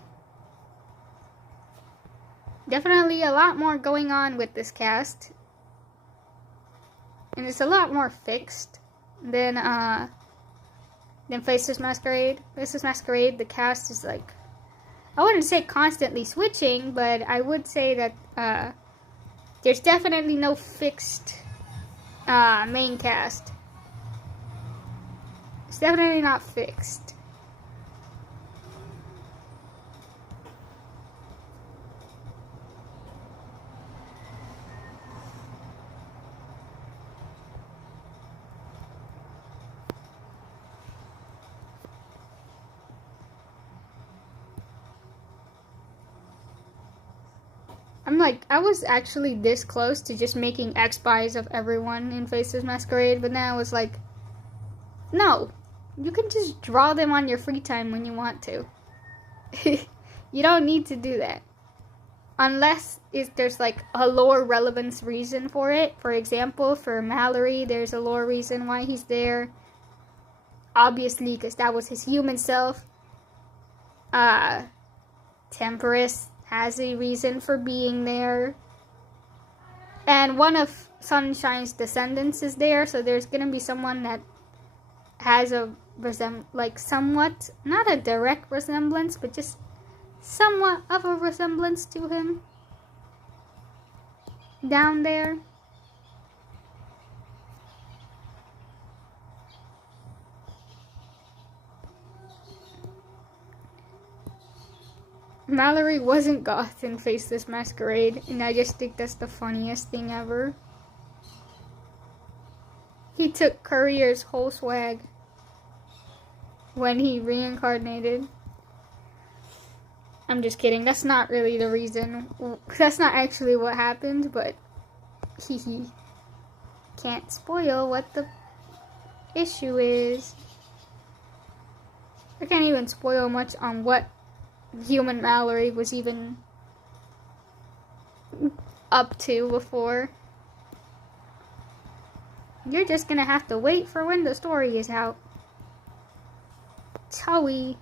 a lot more going on with this cast. And it's a lot more fixed than Faceless Masquerade. Faceless Masquerade, the cast is like, I wouldn't say constantly switching, but I would say that there's definitely no fixed main cast. It's definitely not fixed. I was actually this close to just making X-Buys of everyone in Faceless Masquerade, but now I was like, no, you can just draw them on your free time when you want to. You don't need to do that. Unless there's like a lore relevance reason for it. For example, for Mallory, there's a lore reason why he's there. Obviously, because that was his human self. Temporous has a reason for being there. And one of Sunshine's descendants is there, so there's gonna be someone that has a like somewhat, not a direct resemblance, but just somewhat of a resemblance to him down there. Mallory wasn't goth in Faceless Masquerade, and I just think that's the funniest thing ever. He took Courier's whole swag when he reincarnated. I'm just kidding. That's not really the reason. That's not actually what happened, but he can't spoil what the issue is. I can't even spoil much on what human Mallory was even up to before. You're just gonna have to wait for when the story is out. Chowie.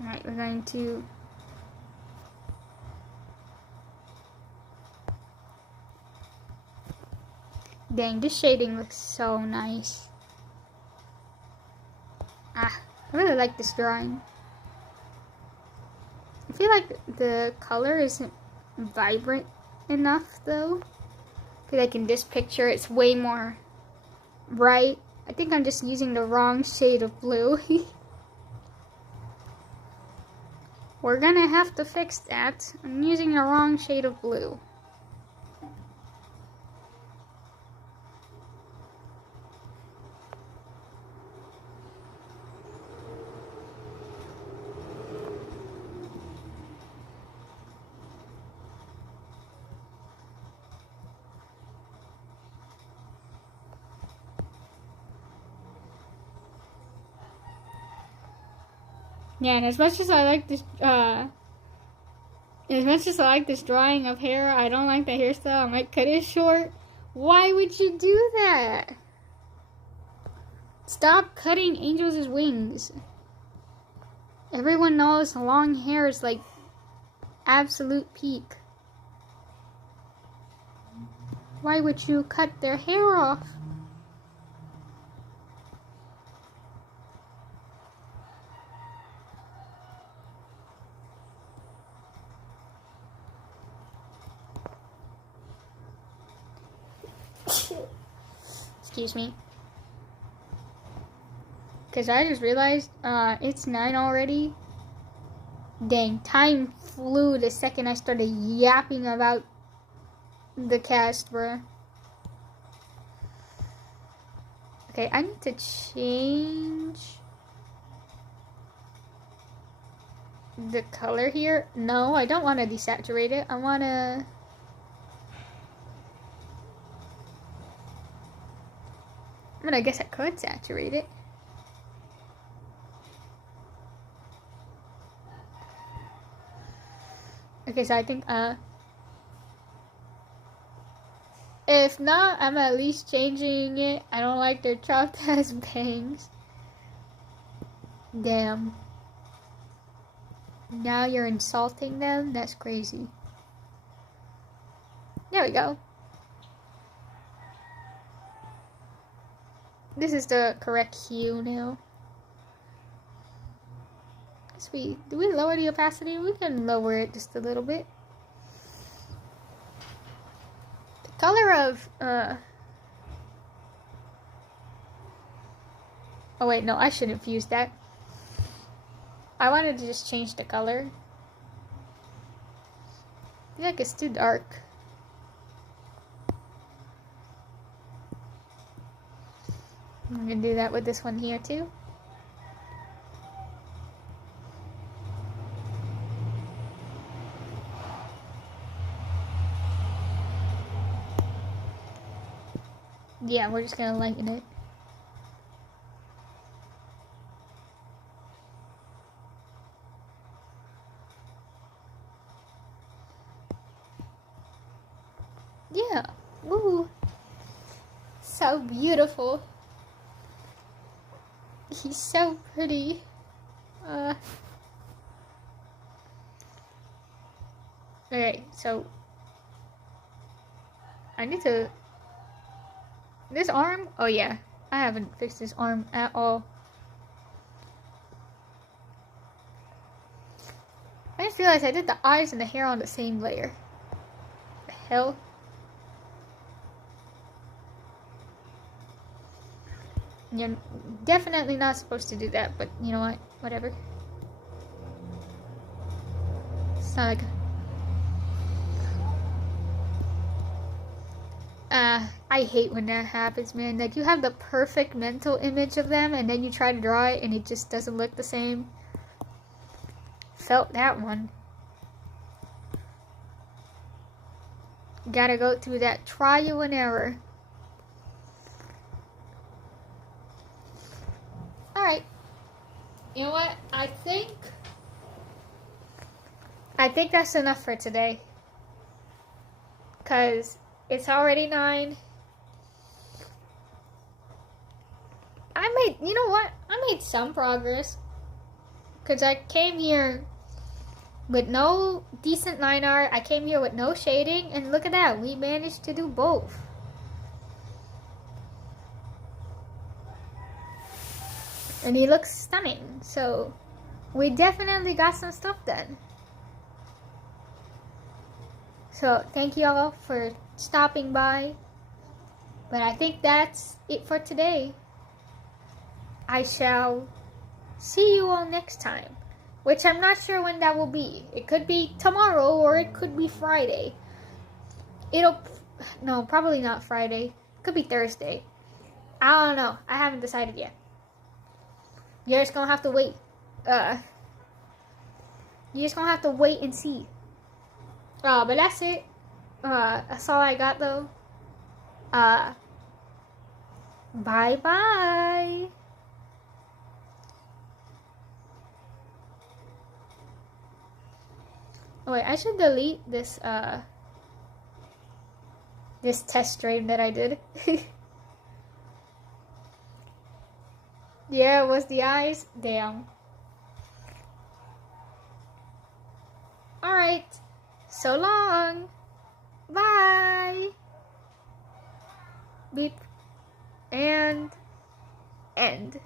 Alright, we're going to dang, this shading looks so nice. I really like this drawing. I feel like the color isn't vibrant enough though. I feel like in this picture it's way more bright. I think I'm just using the wrong shade of blue. We're gonna have to fix that. I'm using the wrong shade of blue. Yeah, and as much as I like this, drawing of hair, I don't like the hairstyle. I might cut it short. Why would you do that? Stop cutting Angel's wings. Everyone knows long hair is like absolute peak. Why would you cut their hair off? Excuse me. Because I just realized it's 9 already. Dang, time flew the second I started yapping about the cast, bruh. Okay, I need to change the color here. No, I don't want to desaturate it. I want to... I mean, I guess I could saturate it. Okay, so I think, if not, I'm at least changing it. I don't like their chopped ass bangs. Damn. Now you're insulting them? That's crazy. There we go. This is the correct hue now. Sweet. Do we lower the opacity? We can lower it just a little bit. The color of, oh wait, no, I shouldn't have used that. I wanted to just change the color. I feel like it's too dark. I'm gonna do that with this one here too. Yeah, we're just gonna lighten it. Yeah, woo! So beautiful. He's so pretty. Okay, so I need to. This arm? Oh yeah, I haven't fixed this arm at all. I just realized I did the eyes and the hair on the same layer. The hell? You're definitely not supposed to do that, but you know what? Whatever. It's not like... I hate when that happens, man. Like, you have the perfect mental image of them, and then you try to draw it, and it just doesn't look the same. Felt that one. Gotta go through that trial and error. Alright. You know what? I think that's enough for today. Because it's already 9. You know what? I made some progress. Because I came here with no decent line art. I came here with no shading. And look at that. We managed to do both. And he looks stunning. So, we definitely got some stuff done. So, thank you all for stopping by. But I think that's it for today. I shall see you all next time. Which I'm not sure when that will be. It could be tomorrow or it could be Friday. No, probably not Friday. It could be Thursday. I don't know. I haven't decided yet. You're just gonna have to wait. You're just gonna have to wait and see. But that's it. That's all I got though. Bye-bye. Oh wait, I should delete this, this test stream that I did. Yeah, it was the eyes? Damn. Alright. So long. Bye. Beep. And end.